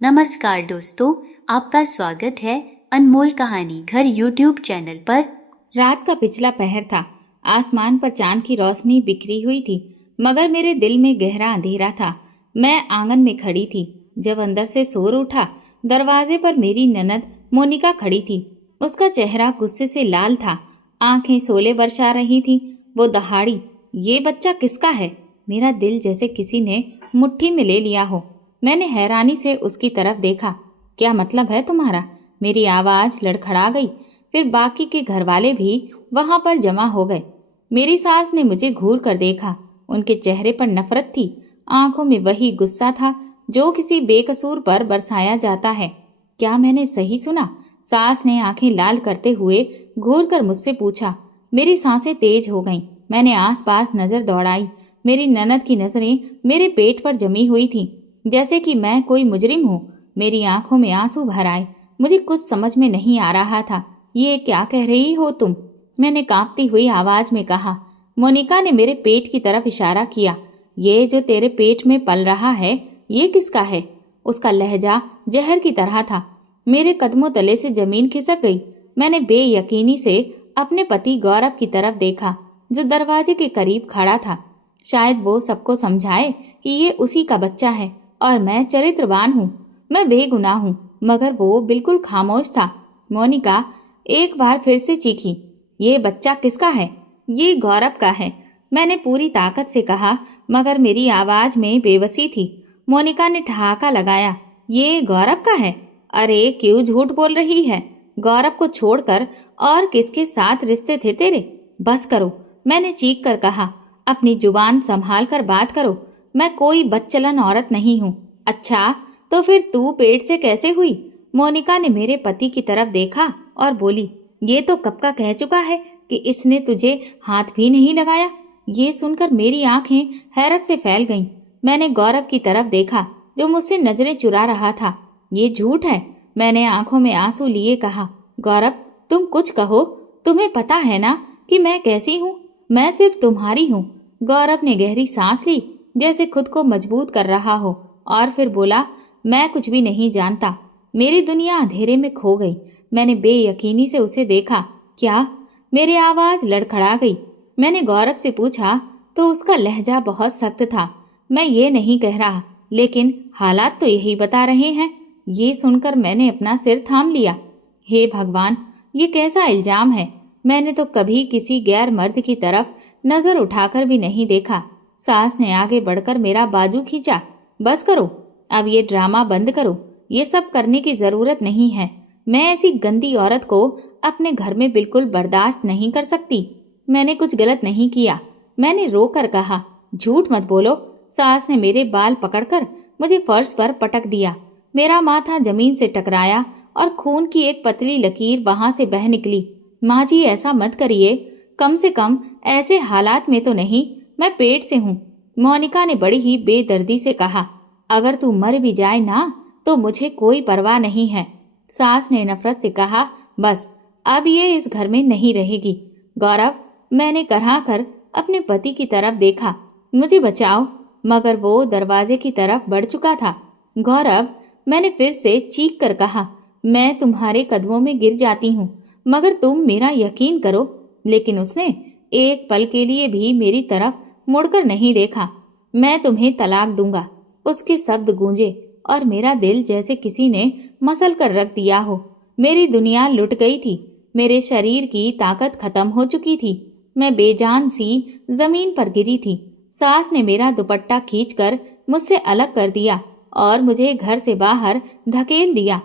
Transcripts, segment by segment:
नमस्कार दोस्तों, आपका स्वागत है अनमोल कहानी घर यूट्यूब चैनल पर। रात का पिछला पहर था। आसमान पर चांद की रोशनी बिखरी हुई थी, मगर मेरे दिल में गहरा अंधेरा था। मैं आंगन में खड़ी थी जब अंदर से शोर उठा। दरवाजे पर मेरी ननद मोनिका खड़ी थी। उसका चेहरा गुस्से से लाल था, आंखें शोले बरसा रही थी। वो दहाड़ी, ये बच्चा किसका है? मेरा दिल जैसे किसी ने मुट्ठी में ले लिया हो। मैंने हैरानी से उसकी तरफ देखा। क्या मतलब है तुम्हारा? मेरी आवाज लड़खड़ा गई। फिर बाकी के घरवाले भी वहां पर जमा हो गए। मेरी सास ने मुझे घूर कर देखा। उनके चेहरे पर नफरत थी, आंखों में वही गुस्सा था जो किसी बेकसूर पर बरसाया जाता है। क्या मैंने सही सुना? सास ने आंखें लाल करते हुए घूर कर मुझसे पूछा। मेरी सांसें तेज हो गईं। मैंने आसपास नजर दौड़ाई। मेरी ननद की नजरें मेरे पेट पर जमी हुई थीं, जैसे कि मैं कोई मुजरिम हूँ। मेरी आंखों में आंसू भर आए। मुझे कुछ समझ में नहीं आ रहा था। ये क्या कह रही हो तुम? मैंने कांपती हुई आवाज में कहा। मोनिका ने मेरे पेट की तरफ इशारा किया। ये जो तेरे पेट में पल रहा है, ये किसका है? उसका लहजा जहर की तरह था। मेरे कदमों तले से जमीन खिसक गई। मैंने बेयकीनी से अपने पति गौरव की तरफ देखा, जो दरवाजे के करीब खड़ा था। शायद वो सबको समझाए कि ये उसी का बच्चा है और मैं चरित्रवान हूँ, मैं बेगुनाह हूँ। मगर वो बिल्कुल खामोश था। मोनिका एक बार फिर से चीखी। ये बच्चा किसका है? ये गौरव का है, मैंने पूरी ताकत से कहा, मगर मेरी आवाज में बेबसी थी। मोनिका ने ठहाका लगाया। ये गौरव का है? अरे क्यों झूठ बोल रही है? गौरव को छोड़कर और किसके साथ रिश्ते थे तेरे? बस करो, मैंने चीख कर कहा। अपनी जुबान संभाल कर बात करो। मैं कोई बदचलन औरत नहीं हूँ। अच्छा, तो फिर तू पेट से कैसे हुई? मोनिका ने मेरे पति की तरफ देखा और बोली। ये तो कब का कह चुका है कि इसने तुझे हाथ भी नहीं लगाया। ये सुनकर मेरी आंखें हैरत से फैल गईं। मैंने गौरव की तरफ देखा, जो मुझसे नजरें चुरा रहा था। ये झूठ है, मैंने आंखों में आंसू लिए कहा। गौरव, तुम कुछ कहो। तुम्हें पता है ना कि मैं कैसी हूँ? मैं सिर्फ तुम्हारी हूँ। गौरव ने गहरी सांस ली, जैसे खुद को मजबूत कर रहा हो, और फिर बोला। मैं कुछ भी नहीं जानता। मेरी दुनिया अंधेरे में खो गई। मैंने बेयकीनी से उसे देखा। क्या? मेरी आवाज लड़खड़ा गई। मैंने गौरव से पूछा तो उसका लहजा बहुत सख्त था। मैं ये नहीं कह रहा, लेकिन हालात तो यही बता रहे हैं। ये सुनकर मैंने अपना सिर थाम लिया। हे भगवान, ये कैसा इल्जाम है? मैंने तो कभी किसी गैर मर्द की तरफ नजर उठाकर भी नहीं देखा। सास ने आगे बढ़कर मेरा बाजू खींचा। बस करो, अब ये ड्रामा बंद करो। ये सब करने की जरूरत नहीं है। मैं ऐसी गंदी औरत को अपने घर में बिल्कुल बर्दाश्त नहीं कर सकती। मैंने कुछ गलत नहीं किया, मैंने रोकर कहा। झूठ मत बोलो। सास ने मेरे बाल पकड़कर मुझे फर्श पर पटक दिया। मेरा माथा जमीन से टकराया और खून की एक पतली लकीर वहां से बह निकली। माँ जी, ऐसा मत करिए। कम से कम ऐसे हालात में तो नहीं। मैं पेट से हूँ, मोनिका ने बड़ी ही बेदर्दी से कहा। अगर तू मर भी जाए ना, तो मुझे कोई परवाह नहीं है। सास ने नफरत से कहा। बस, अब ये इस घर में नहीं रहेगी। गौरव, मैंने करहा कर अपने पति की तरफ देखा। मुझे बचाओ, मगर वो दरवाजे की तरफ बढ़ चुका था। गौरव, मैंने फिर से चीख कर कहा। मैं तुम्हारे कदमों में गिर जाती हूँ, मगर तुम मेरा यकीन करो। लेकिन उसने एक पल के लिए भी मेरी तरफ मुड़कर नहीं देखा। मैं तुम्हें तलाक दूंगा, उसके शब्द गूंजे और मेरा दिल जैसे किसी ने मसल कर रख दिया हो। मेरी दुनिया लुट गई थी। मेरे शरीर की ताकत खत्म हो चुकी थी। मैं बेजान सी जमीन पर गिरी थी। सास ने मेरा दुपट्टा खींचकर मुझसे अलग कर दिया और मुझे घर से बाहर धकेल दिया।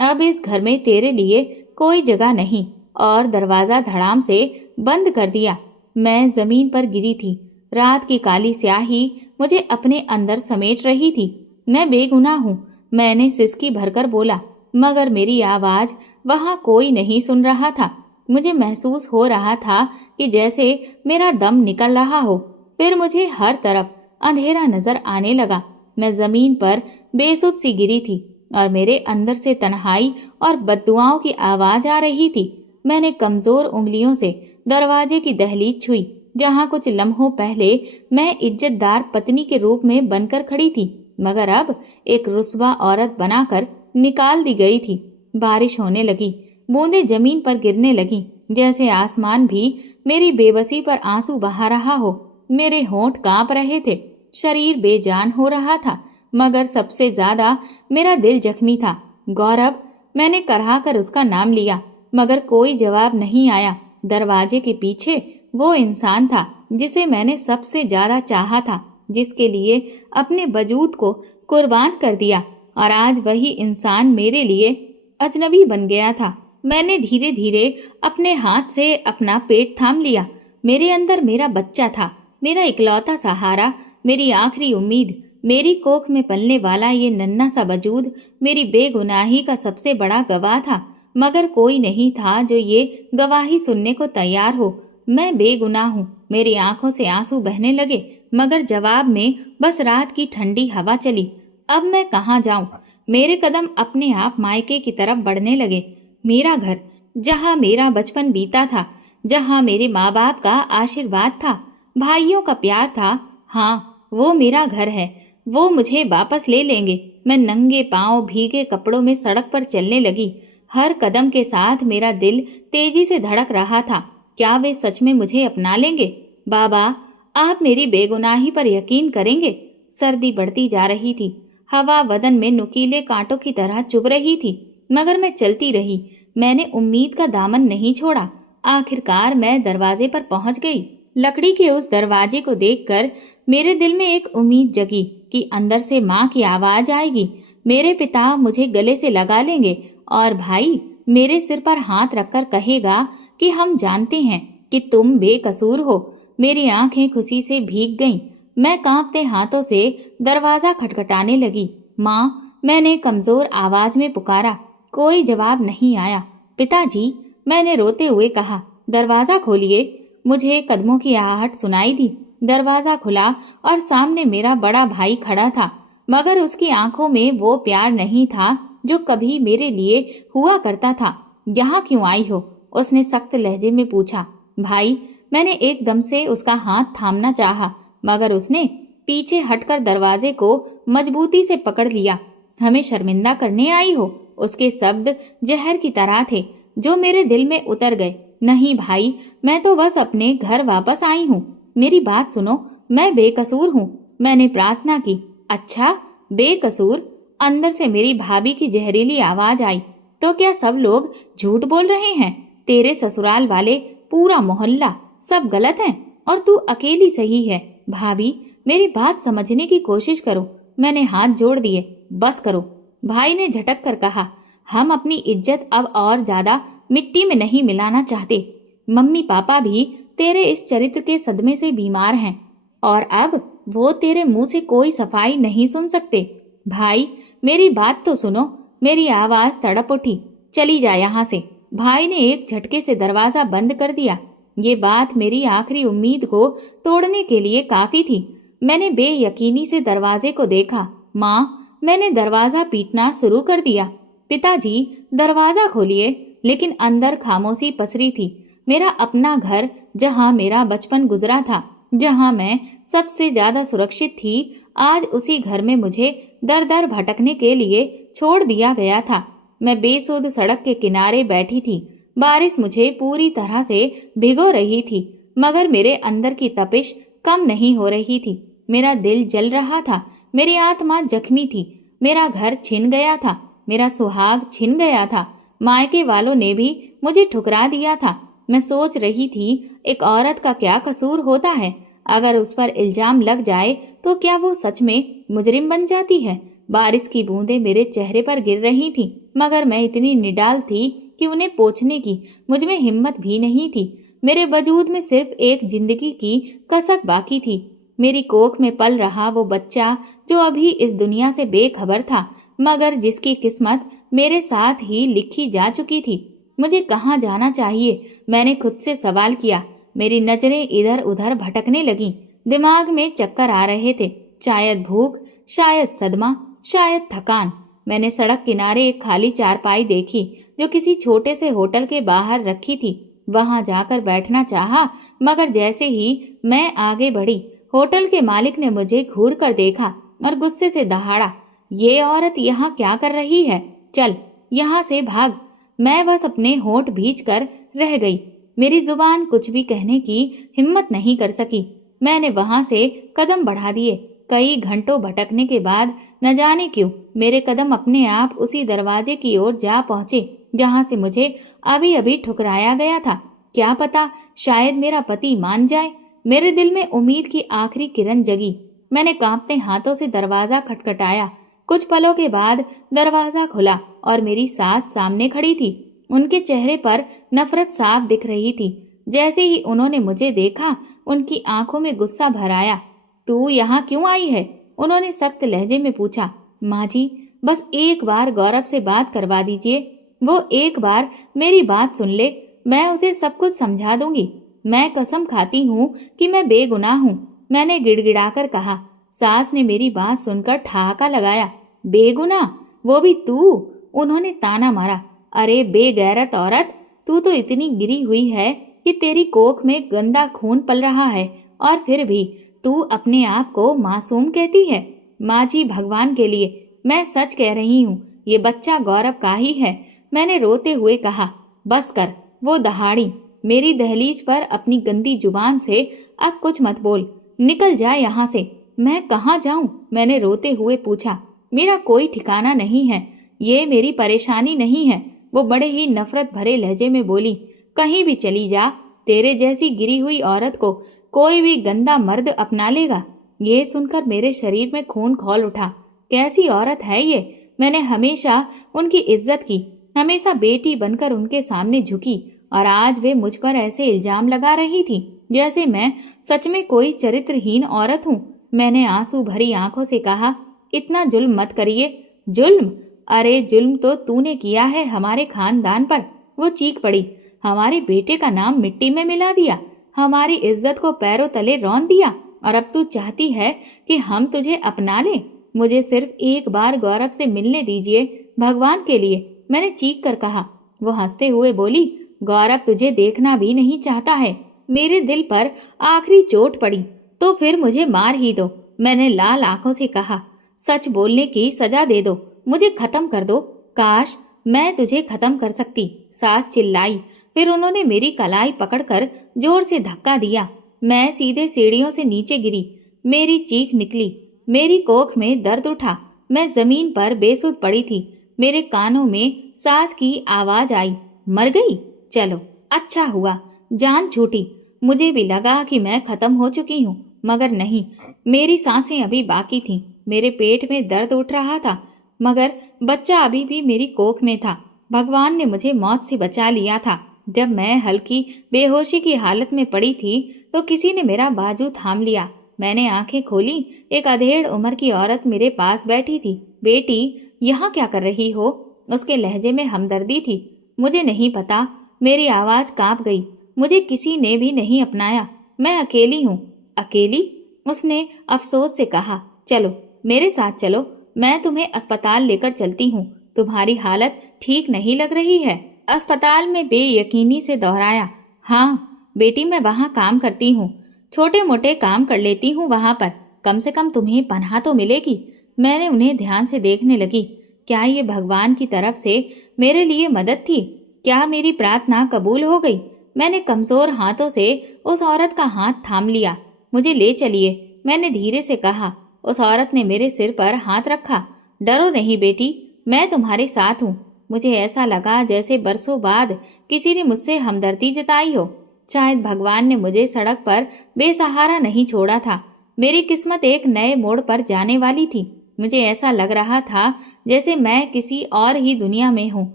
अब इस घर में तेरे लिए कोई जगह नहीं, और दरवाजा धड़ाम से बंद कर दिया। मैं जमीन पर गिरी थी। रात की काली स्याही मुझे अपने अंदर समेट रही थी। मैं बेगुनाह हूँ, मैंने सिसकी भरकर बोला, मगर मेरी आवाज वहां कोई नहीं सुन रहा था। मुझे महसूस हो रहा था कि जैसे मेरा दम निकल रहा हो। फिर मुझे हर तरफ अंधेरा नजर आने लगा। मैं जमीन पर बेसुध सी गिरी थी और मेरे अंदर से तन्हाई और बद्दुआओं की आवाज आ रही थी। मैंने कमजोर उंगलियों से दरवाजे की दहलीज छुई, जहां कुछ लम्हों पहले मैं इज्जतदार पत्नी के रूप में बनकर खड़ी थी। मगर अब एक रुस्वा औरत बनाकर निकाल दी गई थी। बारिश होने लगी, बूंदें जमीन पर गिरने लगीं, जैसे आसमान भी मेरी बेबसी पर आंसू बहा रहा हो। मेरे होंठ कांप रहे थे, शरीर बेजान हो रहा था, मगर सबसे ज्यादा मेरा दिल जख्मी था। गौरव, मैंने कराह कर उसका नाम लिया, मगर कोई जवाब नहीं आया। दरवाजे के पीछे वो इंसान था जिसे मैंने सबसे ज्यादा चाहा था, जिसके लिए अपने वजूद को कुर्बान कर दिया, और आज वही इंसान मेरे लिए अजनबी बन गया था। मैंने धीरे धीरे अपने हाथ से अपना पेट थाम लिया। मेरे अंदर मेरा बच्चा था, मेरा इकलौता सहारा, मेरी आखिरी उम्मीद। मेरी कोख में पलने वाला ये नन्हा सा वजूद मेरी बेगुनाही का सबसे बड़ा गवाह था, मगर कोई नहीं था जो ये गवाही सुनने को तैयार हो। मैं बेगुनाह हूँ। मेरी आंखों से आंसू बहने लगे, मगर जवाब में बस रात की ठंडी हवा चली। अब मैं कहाँ जाऊं? मेरे कदम अपने आप मायके की तरफ बढ़ने लगे। मेरा घर, जहाँ मेरा बचपन बीता था, जहाँ मेरे माँ बाप का आशीर्वाद था, भाइयों का प्यार था, हाँ, वो मेरा घर है। वो मुझे वापस ले लेंगे। मैं नंगे पांव भीगे कपड़ों में सड़क पर चलने लगी। हर कदम के साथ मेरा दिल तेजी से धड़क रहा था। क्या वे सच में मुझे अपना लेंगे? बाबा, आप मेरी बेगुनाही पर यकीन करेंगे? सर्दी बढ़ती जा रही थी। हवा बदन में नुकीले कांटों की तरह चुभ रही थी, मगर मैं चलती रही। मैंने उम्मीद का दामन नहीं छोड़ा। आखिरकार मैं दरवाजे पर पहुंच गई। लकड़ी के उस दरवाजे को देखकर मेरे दिल में एक उम्मीद जगी कि अंदर से माँ की आवाज आएगी, मेरे पिता मुझे गले से लगा लेंगे और भाई मेरे सिर पर हाथ रखकर कहेगा कि हम जानते हैं कि तुम बेकसूर हो। मेरी आंखें खुशी से भीग गईं। मैं कांपते हाथों से दरवाजा खटखटाने लगी। माँ, मैंने कमजोर आवाज में पुकारा। कोई जवाब नहीं आया। पिताजी, मैंने रोते हुए कहा, दरवाजा खोलिए। मुझे कदमों की आहट सुनाई दी। दरवाजा खुला और सामने मेरा बड़ा भाई खड़ा था, मगर उसकी आंखों में वो प्यार नहीं था जो कभी मेरे लिए हुआ करता था। यहाँ क्यों आई हो? उसने सख्त लहजे में पूछा। भाई, मैंने एकदम से उसका हाथ थामना चाहा, मगर उसने पीछे हटकर दरवाजे को मजबूती से पकड़ लिया। हमें शर्मिंदा करने आई हो? उसके शब्द जहर की तरह थे जो मेरे दिल में उतर गए। नहीं भाई, मैं तो बस अपने घर वापस आई हूँ। मेरी बात सुनो, मैं बेकसूर हूँ। मैंने प्रार्थना की। अच्छा, बेकसूर? अंदर से मेरी भाभी की जहरीली आवाज आई। तो क्या सब लोग झूठ बोल रहे हैं? तेरे ससुराल वाले, पूरा मोहल्ला, सब गलत हैं और तू अकेली सही है। भाभी, मेरी बात समझने की कोशिश करो। मैंने हाथ जोड़ दिए। बस करो, भाई ने झटक कर कहा। हम अपनी इज्जत अब और ज्यादा मिट्टी में नहीं मिलाना चाहते। मम्मी पापा भी तेरे इस चरित्र के सदमे से बीमार हैं, और अब वो तेरे मुंह से कोई सफाई नहीं सुन सकते। भाई, मेरी बात तो सुनो। मेरी आवाज तड़प उठी। चली जा यहाँ से। भाई ने एक झटके से दरवाजा बंद कर दिया। ये बात मेरी आखिरी उम्मीद को तोड़ने के लिए काफी थी। मैंने बेयकीनी से दरवाजे को देखा। माँ, मैंने दरवाजा पीटना शुरू कर दिया। पिताजी, दरवाजा खोलिए। लेकिन अंदर खामोशी पसरी थी। मेरा अपना घर, जहाँ मेरा बचपन गुजरा था, जहाँ मैं सबसे ज्यादा सुरक्षित थी, आज उसी घर में मुझे दर दर भटकने के लिए छोड़ दिया गया था। मैं बेसुध सड़क के किनारे बैठी थी। बारिश मुझे पूरी तरह से भिगो रही थी, मगर मेरे अंदर की तपिश कम नहीं हो रही थी। मेरा दिल जल रहा था, मेरी आत्मा जख्मी थी। मेरा घर छिन गया था, मेरा सुहाग छिन गया था। मायके वालों ने भी मुझे ठुकरा दिया था। मैं सोच रही थी, एक औरत का क्या कसूर होता है? अगर उस पर इल्जाम लग जाए तो क्या वो सच में मुजरिम बन जाती है? बारिश की बूंदें मेरे चेहरे पर गिर रही थीं, मगर मैं इतनी निडाल थी कि उन्हें पोंछने की मुझ में हिम्मत भी नहीं थी। मेरे वजूद में सिर्फ एक जिंदगी की कसक बाकी थी। मेरी कोख में पल रहा वो बच्चा जो अभी इस दुनिया से बेखबर था, मगर जिसकी किस्मत मेरे साथ ही लिखी जा चुकी थी। मुझे कहाँ जाना चाहिए? मैंने खुद से सवाल किया। मेरी नजरें इधर उधर भटकने लगीं। दिमाग में चक्कर आ रहे थे। शायद भूख, शायद सदमा, शायद थकान। मैंने सड़क किनारे एक खाली चारपाई देखी जो किसी छोटे से होटल के बाहर रखी थी। वहां जाकर बैठना चाहा, मगर जैसे ही मैं आगे बढ़ी, होटल के मालिक ने मुझे घूर कर देखा। और गुस्से से दहाड़ा, ये औरत यहाँ क्या कर रही है? चल यहाँ से भाग। मैं बस अपने होंठ भींच कर रह गई। मेरी जुबान कुछ भी कहने की हिम्मत नहीं कर सकी। मैंने वहां से कदम बढ़ा दिए। कई घंटों भटकने के बाद न जाने क्यों मेरे कदम अपने आप उसी दरवाजे की ओर जा पहुंचे जहां से मुझे अभी अभी ठुकराया गया था। क्या पता शायद मेरा पति मान जाए। मेरे दिल में उम्मीद की आखिरी किरण जगी। मैंने कांपते हाथों से दरवाजा खटखटाया। कुछ पलों के बाद दरवाजा खुला और मेरी सास सामने खड़ी थी। उनके चेहरे पर नफरत साफ दिख रही थी। जैसे ही उन्होंने मुझे देखा, उनकी आंखों में गुस्सा भर आया। तू यहाँ क्यों आई है? उन्होंने सख्त लहजे में पूछा। माँ जी, बस एक बार गौरव से बात करवा दीजिए। वो एक बार मेरी बात सुन ले, मैं उसे सब कुछ समझा दूंगी। मैं कसम खाती हूँ कि मैं बेगुनाह हूँ, मैंने गिड़गिड़ाकर कहा। सास ने मेरी बात सुनकर ठहाका लगाया। बेगुनाह? वो भी तू? उन्होंने ताना मारा। अरे बेगैरत औरत, तू तो इतनी गिरी हुई है कि तेरी कोख में गंदा खून पल रहा है और फिर भी तू अपने आप को मासूम कहती है। माँ जी, भगवान के लिए मैं सच कह रही हूँ, ये बच्चा गौरव का ही है, मैंने रोते हुए कहा। बस कर, वो दहाड़ी। मेरी दहलीज पर अपनी गंदी जुबान से अब कुछ मत बोल, निकल जा यहाँ से। मैं कहाँ जाऊँ? मैंने रोते हुए पूछा। मेरा कोई ठिकाना नहीं है, ये मेरी परेशानी नहीं है। वो बड़े ही नफरत भरे लहजे में बोली। कहीं भी चली जा, तेरे जैसी गिरी हुई औरत को कोई भी गंदा मर्द अपना लेगा। ये सुनकर मेरे शरीर में खून खौल उठा। कैसी औरत है ये? मैंने हमेशा उनकी इज्जत की, हमेशा बेटी बनकर उनके सामने झुकी, और आज वे मुझ पर ऐसे इल्जाम लगा रही थी जैसे मैं सच में कोई चरित्रहीन औरत हूँ। मैंने आंसू भरी आंखों से कहा, इतना जुल्म मत करिए। जुल्म? अरे जुल्म तो तूने किया है हमारे खानदान पर। वो चीख पड़ी। हमारे बेटे का नाम मिट्टी में मिला दिया, हमारी इज्जत को पैरों तले रौंद दिया, और अब तू चाहती है कि हम तुझे अपना लें। मुझे सिर्फ एक बार गौरव से मिलने दीजिए, भगवान के लिए, मैंने चीख कर कहा। वो हंसते हुए बोली, गौरव तुझे देखना भी नहीं चाहता है। मेरे दिल पर आखिरी चोट पड़ी। तो फिर मुझे मार ही दो, मैंने लाल आंखों से कहा। सच बोलने की सजा दे दो, मुझे खत्म कर दो। काश मैं तुझे खत्म कर सकती, सास चिल्लाई। फिर उन्होंने मेरी कलाई पकड़कर जोर से धक्का दिया। मैं सीधे सीढ़ियों से नीचे गिरी। मेरी चीख निकली, मेरी कोख में दर्द उठा। मैं जमीन पर बेसुध पड़ी थी। मेरे कानों में सास की आवाज आई, मर गई? चलो अच्छा हुआ, जान छूटी। मुझे भी लगा कि मैं खत्म हो चुकी हूँ, मगर नहीं, मेरी सांसें अभी बाकी थीं। मेरे पेट में दर्द उठ रहा था, मगर बच्चा अभी भी मेरी कोख में था। भगवान ने मुझे मौत से बचा लिया था। जब मैं हल्की बेहोशी की हालत में पड़ी थी तो किसी ने मेरा बाजू थाम लिया। मैंने आंखें खोली। एक अधेड़ उम्र की औरत मेरे पास बैठी थी। बेटी, यहाँ क्या कर रही हो? उसके लहजे में हमदर्दी थी। मुझे नहीं पता, मेरी आवाज कांप गई। मुझे किसी ने भी नहीं अपनाया, मैं अकेली हूँ। अकेली? उसने अफसोस से कहा। चलो मेरे साथ चलो, मैं तुम्हें अस्पताल लेकर चलती हूँ। तुम्हारी हालत ठीक नहीं लग रही है। अस्पताल में बेयकीनी से दोहराया। हाँ बेटी, मैं वहाँ काम करती हूँ, छोटे मोटे काम कर लेती हूँ वहाँ पर। कम से कम तुम्हें पनाह तो मिलेगी। मैंने उन्हें ध्यान से देखने लगी। क्या ये भगवान की तरफ से मेरे लिए मदद थी? क्या मेरी प्रार्थना कबूल हो गई? मैंने कमजोर हाथों से उस औरत का हाथ थाम लिया। मुझे ले चलिए, मैंने धीरे से कहा। उस औरत ने मेरे सिर पर हाथ रखा। डरो नहीं बेटी, मैं तुम्हारे साथ हूँ। मुझे ऐसा लगा जैसे बरसों बाद किसी ने मुझसे हमदर्दी जताई हो। शायद भगवान ने मुझे सड़क पर बेसहारा नहीं छोड़ा था। मेरी किस्मत एक नए मोड़ पर जाने वाली थी। मुझे ऐसा लग रहा था जैसे मैं किसी और ही दुनिया में हूँ।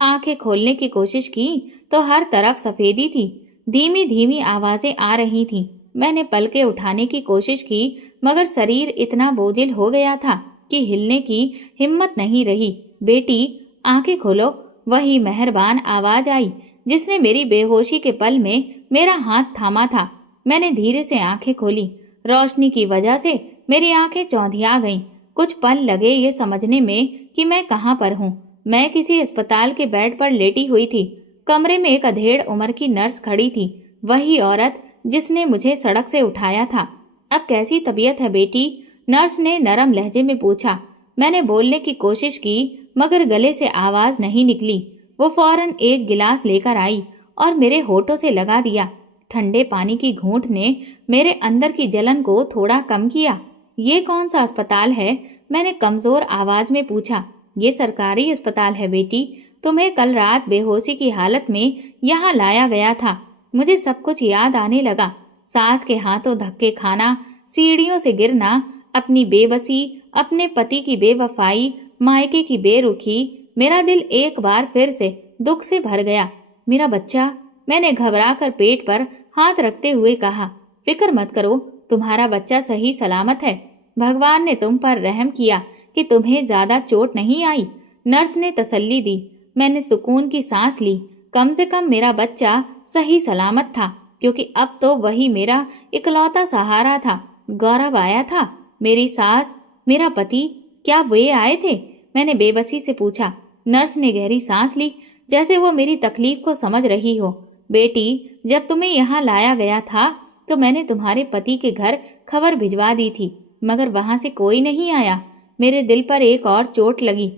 आंखें खोलने की कोशिश की तो हर तरफ सफेदी थी। धीमी धीमी आवाजें आ रही थीं। मैंने पलकें उठाने की कोशिश की, मगर शरीर इतना बोझिल हो गया था कि हिलने की हिम्मत नहीं रही। बेटी, आंखें खोलो। वही मेहरबान आवाज आई जिसने मेरी बेहोशी के पल में मेरा हाथ थामा था। मैंने धीरे से आंखें खोली। रोशनी की वजह से मेरी आंखें चौंधिया गईं। कुछ पल लगे ये समझने में कि मैं कहाँ पर हूँ। मैं किसी अस्पताल के बेड पर लेटी हुई थी। कमरे में एक अधेड़ उम्र की नर्स खड़ी थी, वही औरत जिसने मुझे सड़क से उठाया था। अब कैसी तबीयत है बेटी? नर्स ने नरम लहजे में पूछा। मैंने बोलने की कोशिश की मगर गले से आवाज नहीं निकली। वो फौरन एक गिलास लेकर आई और मेरे होठों से लगा दिया। ठंडे पानी की घूंट ने मेरे अंदर की जलन को थोड़ा कम किया। ये कौन सा अस्पताल है? मैंने कमजोर आवाज में पूछा। ये सरकारी अस्पताल है बेटी। तुम्हें कल रात बेहोशी की हालत में यहाँ लाया गया था। मुझे सब कुछ याद आने लगा। सास के हाथों धक्के खाना, सीढ़ियों से गिरना, अपनी बेबसी, अपने पति की बेवफाई, मायके की बेरुखी। मेरा दिल एक बार फिर से दुख से भर गया। मेरा बच्चा, मैंने घबराकर पेट पर हाथ रखते हुए कहा। फिक्र मत करो, तुम्हारा बच्चा सही सलामत है। भगवान ने तुम पर रहम किया कि तुम्हें ज्यादा चोट नहीं आई। नर्स ने तसल्ली दी। मैंने सुकून की सांस ली। कम से कम मेरा बच्चा सही सलामत था, क्योंकि अब तो वही मेरा इकलौता सहारा था। गौरव आया था, मेरी सास, मेरा पति, क्या वे आए थे? मैंने बेबसी से पूछा। नर्स ने गहरी सांस ली, जैसे वो मेरी तकलीफ को समझ रही हो। बेटी, जब तुम्हें यहाँ लाया गया था तो मैंने तुम्हारे पति के घर खबर भिजवा दी थी, मगर वहां से कोई नहीं आया। मेरे दिल पर एक और चोट लगी।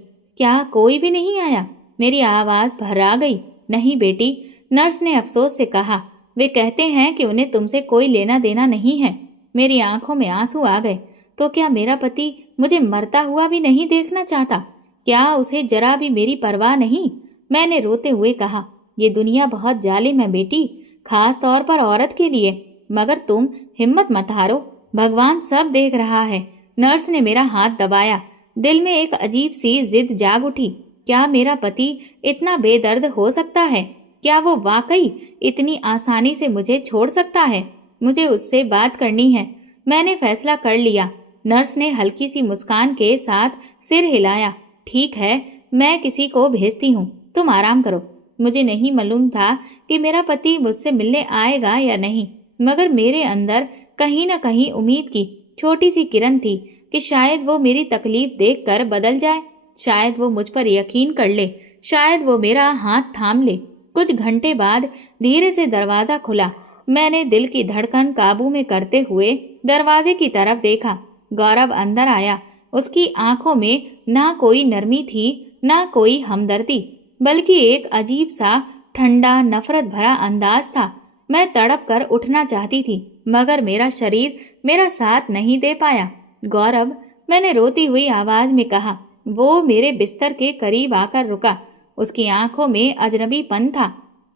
क्या कोई भी नहीं आया? मेरी आवाज भर्रा गई। नहीं बेटी, नर्स ने अफसोस से कहा। वे कहते हैं कि उन्हें तुमसे कोई लेना देना नहीं है। मेरी आंखों में आंसू आ गए। तो क्या मेरा पति मुझे मरता हुआ भी नहीं देखना चाहता? क्या उसे जरा भी मेरी परवाह नहीं? मैंने रोते हुए कहा। ये दुनिया बहुत जालिम है बेटी, खास तौर पर औरत के लिए। मगर तुम हिम्मत मत हारो, भगवान सब देख रहा है। नर्स ने मेरा हाथ दबाया। दिल में एक अजीब सी जिद जाग उठी। क्या मेरा पति इतना बेदर्द हो सकता है? क्या वो वाकई इतनी आसानी से मुझे छोड़ सकता है? मुझे उससे बात करनी है। मैंने फैसला कर लिया। नर्स ने हल्की सी मुस्कान के साथ सिर हिलाया। ठीक है, मैं किसी को भेजती हूँ, तुम आराम करो। मुझे नहीं मालूम था कि मेरा पति मुझसे मिलने आएगा या नहीं, मगर मेरे अंदर कहीं न कहीं उम्मीद की छोटी सी किरण थी कि शायद वो मेरी तकलीफ देखकर बदल जाए, शायद वो मुझ पर यकीन कर ले, शायद वो मेरा हाथ थाम ले। कुछ घंटे बाद धीरे से दरवाजा खुला। मैंने दिल की धड़कन काबू में करते हुए दरवाजे की तरफ देखा। गौरव अंदर आया। उसकी आंखों में ना कोई नरमी थी, ना कोई हमदर्दी, बल्कि एक अजीब सा ठंडा नफरत भरा अंदाज था। मैं तड़प कर उठना चाहती थी, मगर मेरा शरीर मेरा साथ नहीं दे पाया। गौरव, मैंने रोती हुई आवाज में कहा। वो मेरे बिस्तर के करीब आकर रुका। उसकी आंखों में अजनबीपन था।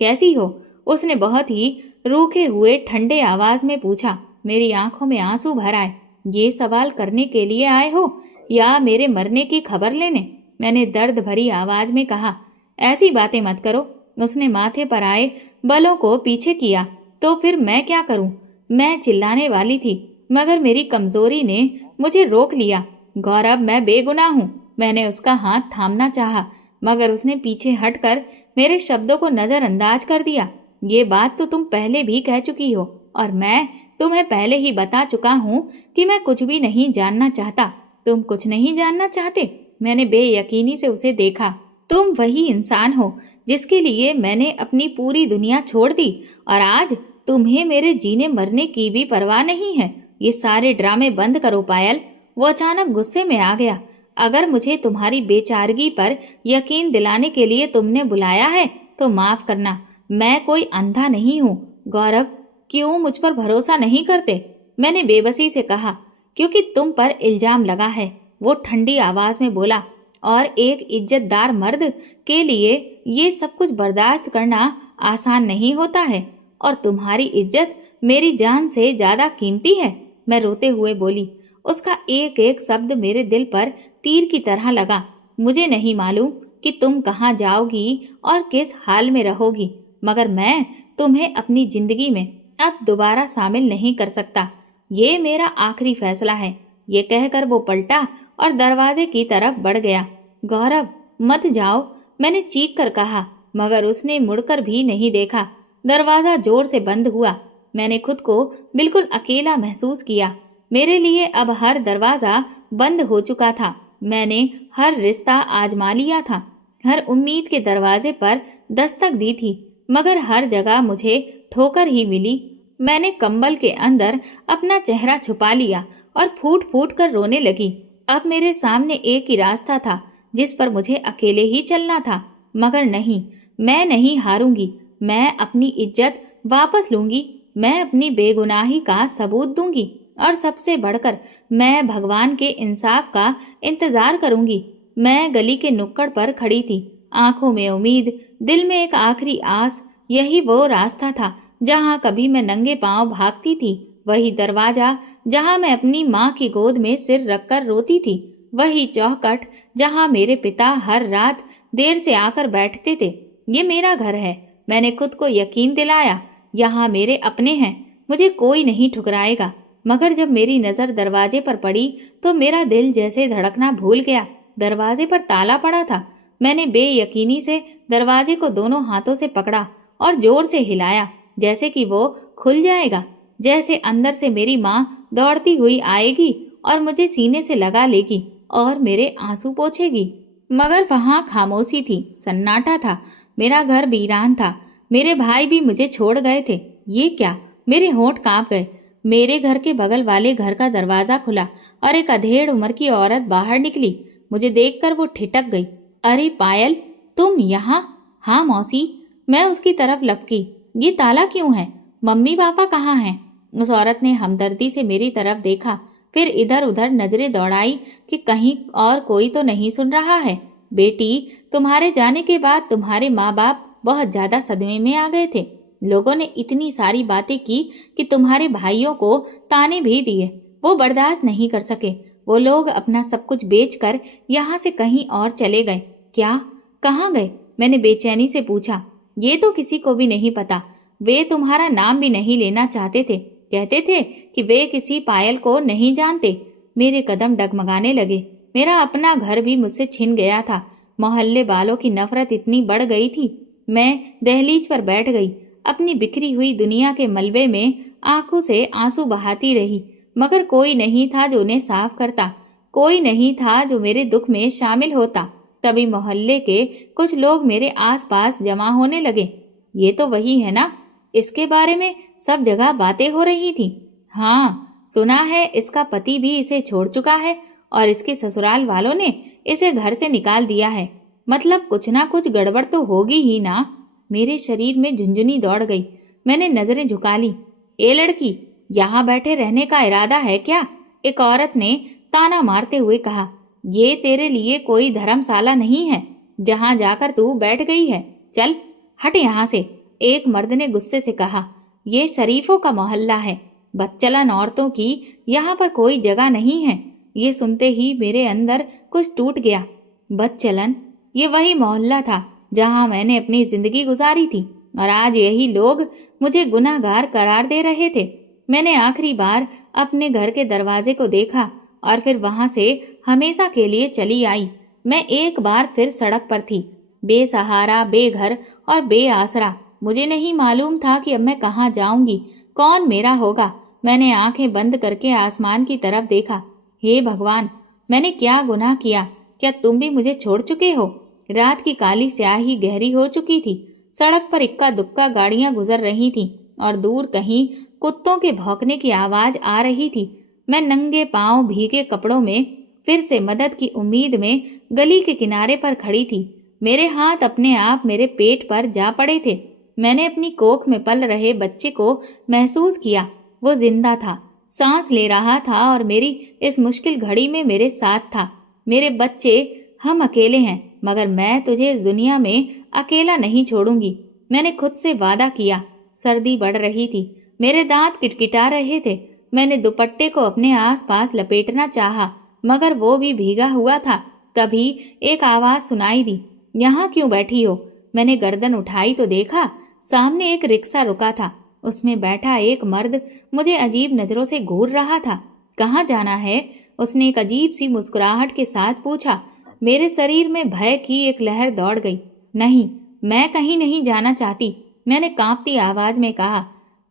कैसी हो? उसने बहुत ही रूखे हुए ठंडे आवाज में पूछा। मेरी आंखों में आंसू भर आए। ये सवाल करने के लिए आए हो या मेरे मरने की खबर लेने? मैंने दर्द भरी आवाज में कहा। ऐसी बातें मत करो। उसने माथे पर आए बलों को पीछे किया। तो फिर मैं क्या करूं? मैं चिल्लाने वाली थी, मगर मेरी कमजोरी ने मुझे रोक लिया। गौरव, मैं बेगुनाह हूं। मैंने उसका हाथ थामना चाहा, मगर उसने पीछे हटकर मेरे शब्दों को नजरअंदाज कर दिया। ये बात तो तुम पहले भी कह चुकी हो, और मैं तुम्हें पहले ही बता चुका हूँ कि मैं कुछ भी नहीं जानना चाहता। तुम कुछ नहीं जानना चाहते? मैंने बेयकीनी से उसे देखा। तुम वही इंसान हो जिसके लिए मैंने अपनी पूरी दुनिया छोड़ दी, और आज तुम्हें मेरे जीने मरने की भी परवाह नहीं है। ये सारे ड्रामे बंद करो पायल। वो अचानक गुस्से में आ गया। अगर मुझे तुम्हारी बेचारगी पर यकीन दिलाने के लिए तुमने बुलाया है तो माफ करना, मैं कोई अंधा नहीं हूँ। गौरव, क्यों मुझ पर भरोसा नहीं करते? मैंने बेबसी से कहा। क्योंकि तुम पर इल्जाम लगा है, वो ठंडी आवाज में बोला, और एक इज्जतदार मर्द के लिए ये सब कुछ बर्दाश्त करना आसान नहीं होता है, और तुम्हारी इज्जत मेरी जान से ज्यादा कीमती है। मैं रोते हुए बोली। उसका एक एक शब्द मेरे दिल पर तीर की तरह लगा। मुझे नहीं मालूम कि तुम कहाँ जाओगी और किस हाल में रहोगी, मगर मैं तुम्हें अपनी जिंदगी में अब दोबारा शामिल नहीं कर सकता। ये मेरा आखिरी फैसला है। ये कहकर वो पलटा और दरवाजे की तरफ बढ़ गया। गौरव, मत जाओ, मैंने चीख कर कहा, मगर उसने मुड़कर भी नहीं देखा। दरवाजा जोर से बंद हुआ। मैंने खुद को बिल्कुल अकेला महसूस किया। मेरे लिए अब हर दरवाजा बंद हो चुका था। मैंने हर रिश्ता आजमा लिया था, हर उम्मीद के दरवाजे पर दस्तक दी थी, मगर हर जगह मुझे ठोकर ही मिली। मैंने कंबल के अंदर अपना चेहरा छुपा लिया और फूट फूट कर रोने लगी। अब मेरे सामने एक ही रास्ता था जिस पर मुझे अकेले ही चलना था। मगर नहीं, मैं नहीं हारूंगी। मैं अपनी इज्जत वापस लूंगी। मैं अपनी बेगुनाही का सबूत दूंगी और सबसे बढ़कर मैं भगवान के इंसाफ का इंतजार करूंगी। मैं गली के नुक्कड़ पर खड़ी थी, आंखों में उम्मीद, दिल में एक आखिरी आस। यही वो रास्ता था जहां कभी मैं नंगे पांव भागती थी, वही दरवाजा जहां मैं अपनी माँ की गोद में सिर रखकर रोती थी, वही चौखट जहां मेरे पिता हर रात देर से आकर बैठते थे। ये मेरा घर है। मैंने खुद को यकीन दिलाया, यहाँ मेरे अपने हैं, मुझे कोई नहीं ठुकराएगा। मगर जब मेरी नजर दरवाजे पर पड़ी तो मेरा दिल जैसे धड़कना भूल गया। दरवाजे पर ताला पड़ा था। मैंने बेयकीनी से दरवाजे को दोनों हाथों से पकड़ा और जोर से हिलाया, जैसे कि वो खुल जाएगा, जैसे अंदर से मेरी माँ दौड़ती हुई आएगी और मुझे सीने से लगा लेगी और मेरे आंसू पोंछेगी। मगर वहां खामोशी थी, सन्नाटा था। मेरा घर वीरान था। मेरे भाई भी मुझे छोड़ गए थे। ये क्या? मेरे होंठ कांप गए। मेरे घर के बगल वाले घर का दरवाजा खुला और एक अधेड़ उम्र की औरत बाहर निकली। मुझे देखकर वो ठिठक गई। अरे पायल, तुम यहाँ? हाँ मौसी। मैं उसकी तरफ लपकी। ये ताला क्यों है? मम्मी पापा कहाँ हैं? उस औरत ने हमदर्दी से मेरी तरफ देखा, फिर इधर उधर नजरें दौड़ाई कि कहीं और कोई तो नहीं सुन रहा है। बेटी, तुम्हारे जाने के बाद तुम्हारे माँ बाप बहुत ज्यादा सदमे में आ गए थे। लोगों ने इतनी सारी बातें की कि तुम्हारे भाइयों को ताने भी दिए। वो बर्दाश्त नहीं कर सके। वो लोग अपना सब कुछ बेचकर यहाँ से कहीं और चले गए। क्या? कहाँ गए? मैंने बेचैनी से पूछा। ये तो किसी को भी नहीं पता। वे तुम्हारा नाम भी नहीं लेना चाहते थे। कहते थे कि वे किसी पायल को नहीं जानते। मेरे कदम डगमगाने लगे। मेरा अपना घर भी मुझसे छिन गया था। मोहल्ले वालों की नफरत इतनी बढ़ गई थी। मैं दहलीज पर बैठ गई, अपनी बिखरी हुई दुनिया के मलबे में आंखों से आंसू बहाती रही। मगर कोई नहीं था जो उन्हें साफ करता, कोई नहीं था जो मेरे दुख में शामिल होता। तभी मोहल्ले के कुछ लोग मेरे आसपास जमा होने लगे। ये तो वही है ना? इसके बारे में सब जगह बातें हो रही थी। हाँ, सुना है इसका पति भी इसे छोड़ चुका है और इसके ससुराल वालों ने इसे घर से निकाल दिया है। मतलब कुछ ना कुछ गड़बड़ तो होगी ही ना। मेरे शरीर में झुंझुनी दौड़ गई। मैंने नजरें झुका ली। ए लड़की, यहाँ बैठे रहने का इरादा है क्या? एक औरत ने ताना मारते हुए कहा। ये तेरे लिए कोई धर्मशाला नहीं है जहाँ जाकर तू बैठ गई है। चल हट यहाँ से, एक मर्द ने गुस्से से कहा। ये शरीफों का मोहल्ला है, बदचलन औरतों की यहाँ पर कोई जगह नहीं है। ये सुनते ही मेरे अंदर कुछ टूट गया। बदचलन? ये वही मोहल्ला था जहाँ मैंने अपनी जिंदगी गुजारी थी और आज यही लोग मुझे गुनाहगार करार दे रहे थे। मैंने आखिरी बार अपने घर के दरवाजे को देखा और फिर वहां से हमेशा के लिए चली आई। मैं एक बार फिर सड़क पर थी, बेसहारा, बेघर और बेआसरा। मुझे नहीं मालूम था कि अब मैं कहाँ जाऊंगी, कौन मेरा होगा। मैंने आंखें बंद करके आसमान की तरफ देखा। हे भगवान, मैंने क्या गुनाह किया? क्या तुम भी मुझे छोड़ चुके हो? रात की काली स्याही गहरी हो चुकी थी। सड़क पर इक्का दुक्का गाड़ियां गुजर रही थीं और दूर कहीं कुत्तों के भौंकने की आवाज आ रही थी। मैं नंगे पांव भीगे कपड़ों में फिर से मदद की उम्मीद में गली के किनारे पर खड़ी थी। मेरे हाथ अपने आप मेरे पेट पर जा पड़े थे। मैंने अपनी कोख में पल रहे बच्चे को महसूस किया। वो जिंदा था, सांस ले रहा था और मेरी इस मुश्किल घड़ी में मेरे साथ था। मेरे बच्चे, हम अकेले हैं, मगर मैं तुझे इस दुनिया में अकेला नहीं छोड़ूंगी। मैंने खुद से वादा किया। सर्दी बढ़ रही थी, मेरे दांत किटकिटा रहे थे। मैंने दुपट्टे को अपने आसपास लपेटना चाहा, मगर वो भी भीगा हुआ था। तभी एक आवाज सुनाई दी। यहाँ क्यों बैठी हो? मैंने गर्दन उठाई तो देखा सामने एक रिक्शा रुका था। उसमें बैठा एक मर्द मुझे अजीब नजरों से घूर रहा था। कहाँ जाना है? उसने एक अजीब सी मुस्कुराहट के साथ पूछा। मेरे शरीर में भय की एक लहर दौड़ गई। नहीं, मैं कहीं नहीं जाना चाहती, मैंने कांपती आवाज में कहा।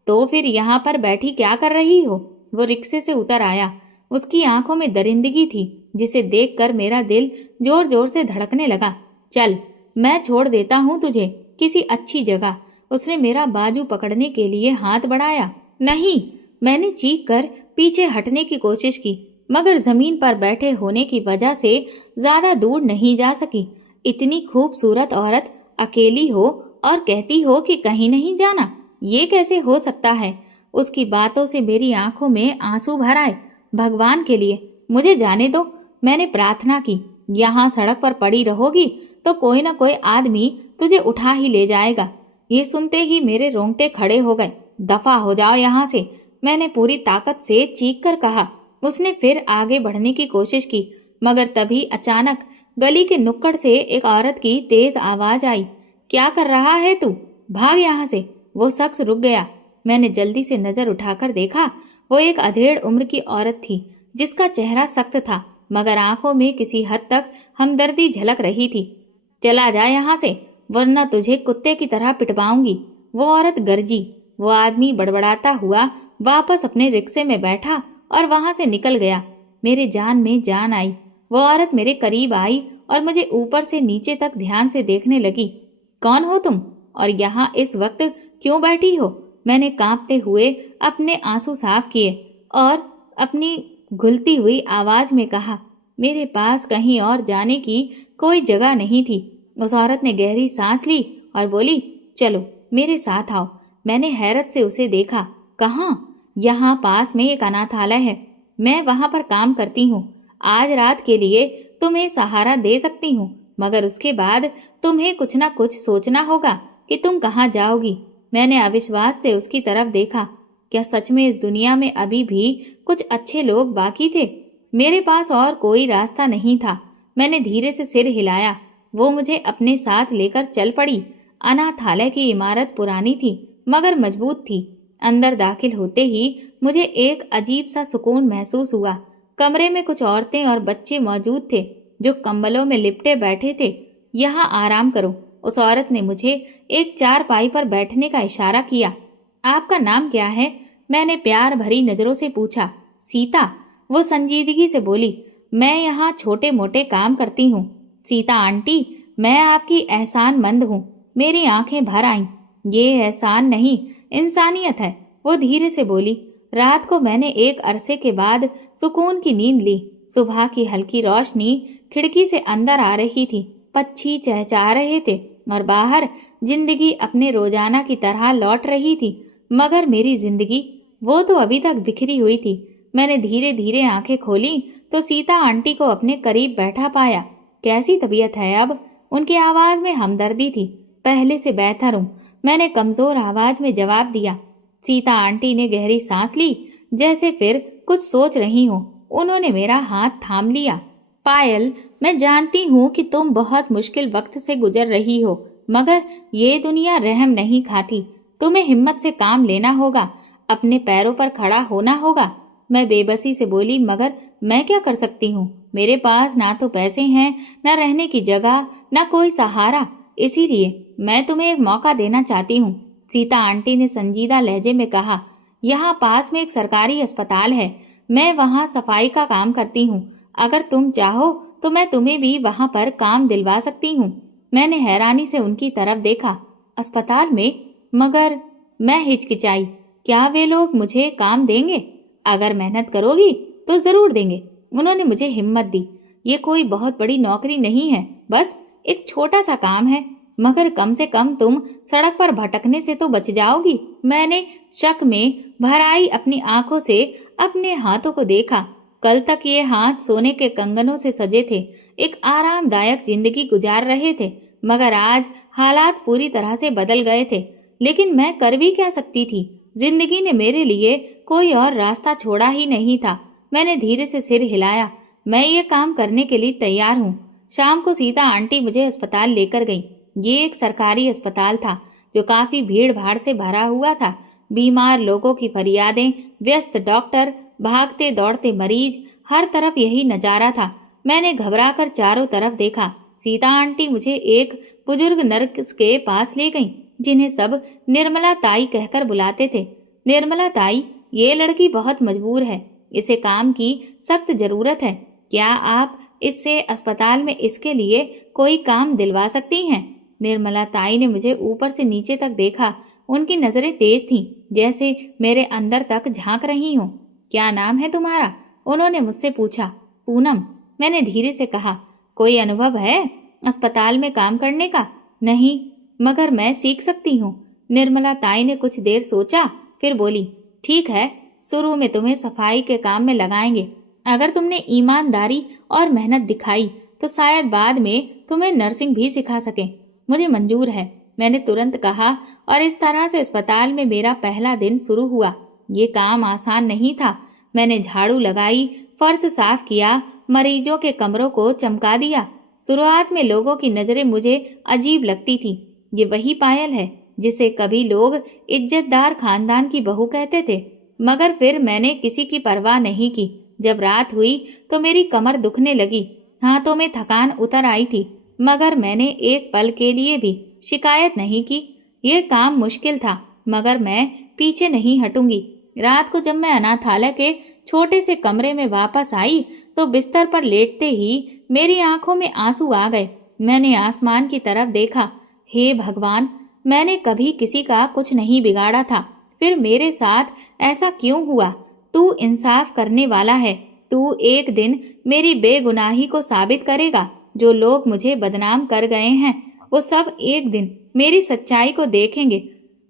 तो फिर यहाँ पर बैठी क्या कर रही हो? वो रिक्शे से उतर आया। उसकी आंखों में दरिंदगी थी जिसे देखकर मेरा दिल जोर जोर से धड़कने लगा। चल, मैं छोड़ देता हूँ तुझे किसी अच्छी जगह। उसने मेरा बाजू पकड़ने के लिए हाथ बढ़ाया। नहीं, मैंने चीख कर पीछे हटने की कोशिश की, मगर जमीन पर बैठे होने की वजह से ज्यादा दूर नहीं जा सकी। इतनी खूबसूरत औरत अकेली हो और कहती हो कि कहीं नहीं जाना, ये कैसे हो सकता है? उसकी बातों से मेरी आंखों में आंसू भर आए। भगवान के लिए मुझे जाने दो, मैंने प्रार्थना की। यहाँ सड़क पर पड़ी रहोगी तो कोई ना कोई आदमी तुझे उठा ही ले जाएगा। ये सुनते ही मेरे रोंगटे खड़े हो गए। दफा हो जाओ यहाँ से, मैंने पूरी ताकत से चीख कर कहा। उसने फिर आगे बढ़ने की कोशिश की, मगर तभी अचानक गली के नुक्कड़ से एक औरत की तेज आवाज आई, क्या कर रहा है तू? भाग यहाँ से। वो शख्स रुक गया। मैंने जल्दी से नजर उठाकर देखा। वो एक अधेड़ उम्र की औरत थी, जिसका चेहरा सख्त था, मगर आंखों में किसी हद तक हमदर्दी झलक रही थी। चला जा यहाँ से, वरना तुझे कुत्ते की तरह पिटवाऊंगी, वो औरत गरजी। वो आदमी बड़बड़ाता हुआ वापस अपने रिक्शे में बैठा और वहां से निकल गया। मेरे जान में जान आई। वो औरत मेरे करीब आई और मुझे ऊपर से नीचे तक ध्यान से देखने लगी। कौन हो तुम और यहाँ इस वक्त क्यों बैठी हो? मैंने कांपते हुए अपने आंसू साफ किए और अपनी घुलती हुई आवाज में कहा, मेरे पास कहीं और जाने की कोई जगह नहीं थी। उस औरत ने गहरी सांस ली और बोली, चलो मेरे साथ आओ। मैंने हैरत से उसे देखा। कहाँ? यहाँ पास में एक अनाथालय है, मैं वहां पर काम करती हूँ। आज रात के लिए तुम्हें सहारा दे सकती हूँ, मगर उसके बाद तुम्हें कुछ ना कुछ सोचना होगा कि तुम कहाँ जाओगी। मैंने अविश्वास से उसकी तरफ देखा। क्या सच में इस दुनिया में अभी भी कुछ अच्छे लोग बाकी थे? मेरे पास और कोई रास्ता नहीं था। मैंने धीरे से सिर हिलाया। वो मुझे अपने साथ लेकर चल पड़ी। अनाथालय की इमारत पुरानी थी, मगर मजबूत थी। अंदर दाखिल होते ही मुझे एक अजीब सा सुकून महसूस हुआ। कमरे में कुछ औरतें और बच्चे मौजूद थे, जो कंबलों में लिपटे बैठे थे। यहाँ आराम करो, उस औरत ने मुझे एक चारपाई पर बैठने का इशारा किया। आपका नाम क्या है? मैंने प्यार भरी नजरों से पूछा। सीता, वो संजीदगी से बोली। मैं यहाँ छोटे मोटे काम करती हूँ। सीता आंटी, मैं आपकी एहसानमंद हूँ। मेरी आंखें भर आईं। ये एहसान नहीं, इंसानियत है, वो धीरे से बोली। रात को मैंने एक अरसे के बाद सुकून की नींद ली। सुबह की हल्की रोशनी खिड़की से अंदर आ रही थी। पक्षी चहचहा रहे थे और बाहर जिंदगी अपने रोजाना की तरह लौट रही थी। मगर मेरी जिंदगी, वो तो अभी तक बिखरी हुई थी। मैंने धीरे धीरे आंखें खोली तो सीता आंटी को अपने करीब बैठा पाया। कैसी तबीयत है अब? उनकी आवाज में हमदर्दी थी। पहले से बेहतर हूँ, मैंने कमजोर आवाज में जवाब दिया। सीता आंटी ने गहरी सांस ली, जैसे फिर कुछ सोच रही हो। उन्होंने मेरा हाथ थाम लिया। पायल, मैं जानती हूँ कि तुम बहुत मुश्किल वक्त से गुजर रही हो, मगर ये दुनिया रहम नहीं खाती। तुम्हें हिम्मत से काम लेना होगा, अपने पैरों पर खड़ा होना होगा। मैं बेबसी से बोली, मगर मैं क्या कर सकती हूँ? मेरे पास ना तो पैसे हैं, ना रहने की जगह, ना कोई सहारा। इसीलिए मैं तुम्हें एक मौका देना चाहती हूँ। सीता आंटी ने संजीदा लहजे में कहा। यहाँ पास में एक सरकारी अस्पताल है, मैं वहाँ सफाई का काम करती हूँ। अगर तुम चाहो तो मैं तुम्हें भी वहाँ पर काम दिलवा सकती हूँ। मैंने हैरानी से उनकी तरफ देखा। अस्पताल में? मगर मैं हिचकिचाई। क्या वे लोग मुझे काम देंगे? अगर मेहनत करोगी तो जरूर देंगे। उन्होंने मुझे हिम्मत दी। ये कोई बहुत बड़ी नौकरी नहीं है, बस एक छोटा सा काम है, मगर कम से कम तुम सड़क पर भटकने से तो बच जाओगी। मैंने शक में भर आई अपनी आंखों से अपने हाथों को देखा। कल तक ये हाथ सोने के कंगनों से सजे थे, एक आरामदायक जिंदगी गुजार रहे थे, मगर आज हालात पूरी तरह से बदल गए थे। लेकिन मैं कर भी क्या सकती थी? जिंदगी ने मेरे लिए कोई और रास्ता छोड़ा ही नहीं था। मैंने धीरे से सिर हिलाया। मैं ये काम करने के लिए तैयार हूँ। शाम को सीता आंटी मुझे अस्पताल लेकर गई। ये एक सरकारी अस्पताल था, जो काफी भीड़ भाड़ से भरा हुआ था। बीमार लोगों की फरियादें, व्यस्त डॉक्टर, भागते दौड़ते मरीज, हर तरफ यही नजारा था। मैंने घबराकर चारों तरफ देखा। सीता आंटी मुझे एक बुजुर्ग नर्स के पास ले गईं, जिन्हें सब निर्मला ताई कहकर बुलाते थे। निर्मला ताई, ये लड़की बहुत मजबूर है, इसे काम की सख्त जरूरत है। क्या आप इससे अस्पताल में इसके लिए कोई काम दिलवा सकती हैं? निर्मला ताई ने मुझे ऊपर से नीचे तक देखा। उनकी नजरें तेज थीं, जैसे मेरे अंदर तक झांक रही हों। क्या नाम है तुम्हारा? उन्होंने मुझसे पूछा। पूनम, मैंने धीरे से कहा। कोई अनुभव है अस्पताल में काम करने का? नहीं, मगर मैं सीख सकती हूँ। निर्मला ताई ने कुछ देर सोचा, फिर बोली, ठीक है, शुरू में तुम्हें सफाई के काम में लगाएंगे। अगर तुमने ईमानदारी और मेहनत दिखाई तो शायद बाद में तुम्हें नर्सिंग भी सिखा सकें। मुझे मंजूर है, मैंने तुरंत कहा, और इस तरह से अस्पताल में मेरा पहला दिन शुरू हुआ। ये काम आसान नहीं था। मैंने झाड़ू लगाई, फर्श साफ किया, मरीजों के कमरों को चमका दिया। शुरुआत में लोगों की नजरें मुझे अजीब लगती थी। ये वही पायल है जिसे कभी लोग इज्जतदार खानदान की बहू कहते थे, मगर फिर मैंने किसी की परवाह नहीं की। जब रात हुई तो मेरी कमर दुखने लगी, हाथों में थकान उतर आई थी, मगर मैंने एक पल के लिए भी शिकायत नहीं की। यह काम मुश्किल था, मगर मैं पीछे नहीं हटूंगी। रात को जब मैं अनाथालय के छोटे से कमरे में वापस आई तो बिस्तर पर लेटते ही मेरी आंखों में आंसू आ गए। मैंने आसमान की तरफ देखा। हे भगवान, मैंने कभी किसी का कुछ नहीं बिगाड़ा था, फिर मेरे साथ ऐसा क्यों हुआ? तू इंसाफ करने वाला है। तू एक दिन मेरी बेगुनाही को साबित करेगा। जो लोग मुझे बदनाम कर गए हैं वो सब एक दिन मेरी सच्चाई को देखेंगे।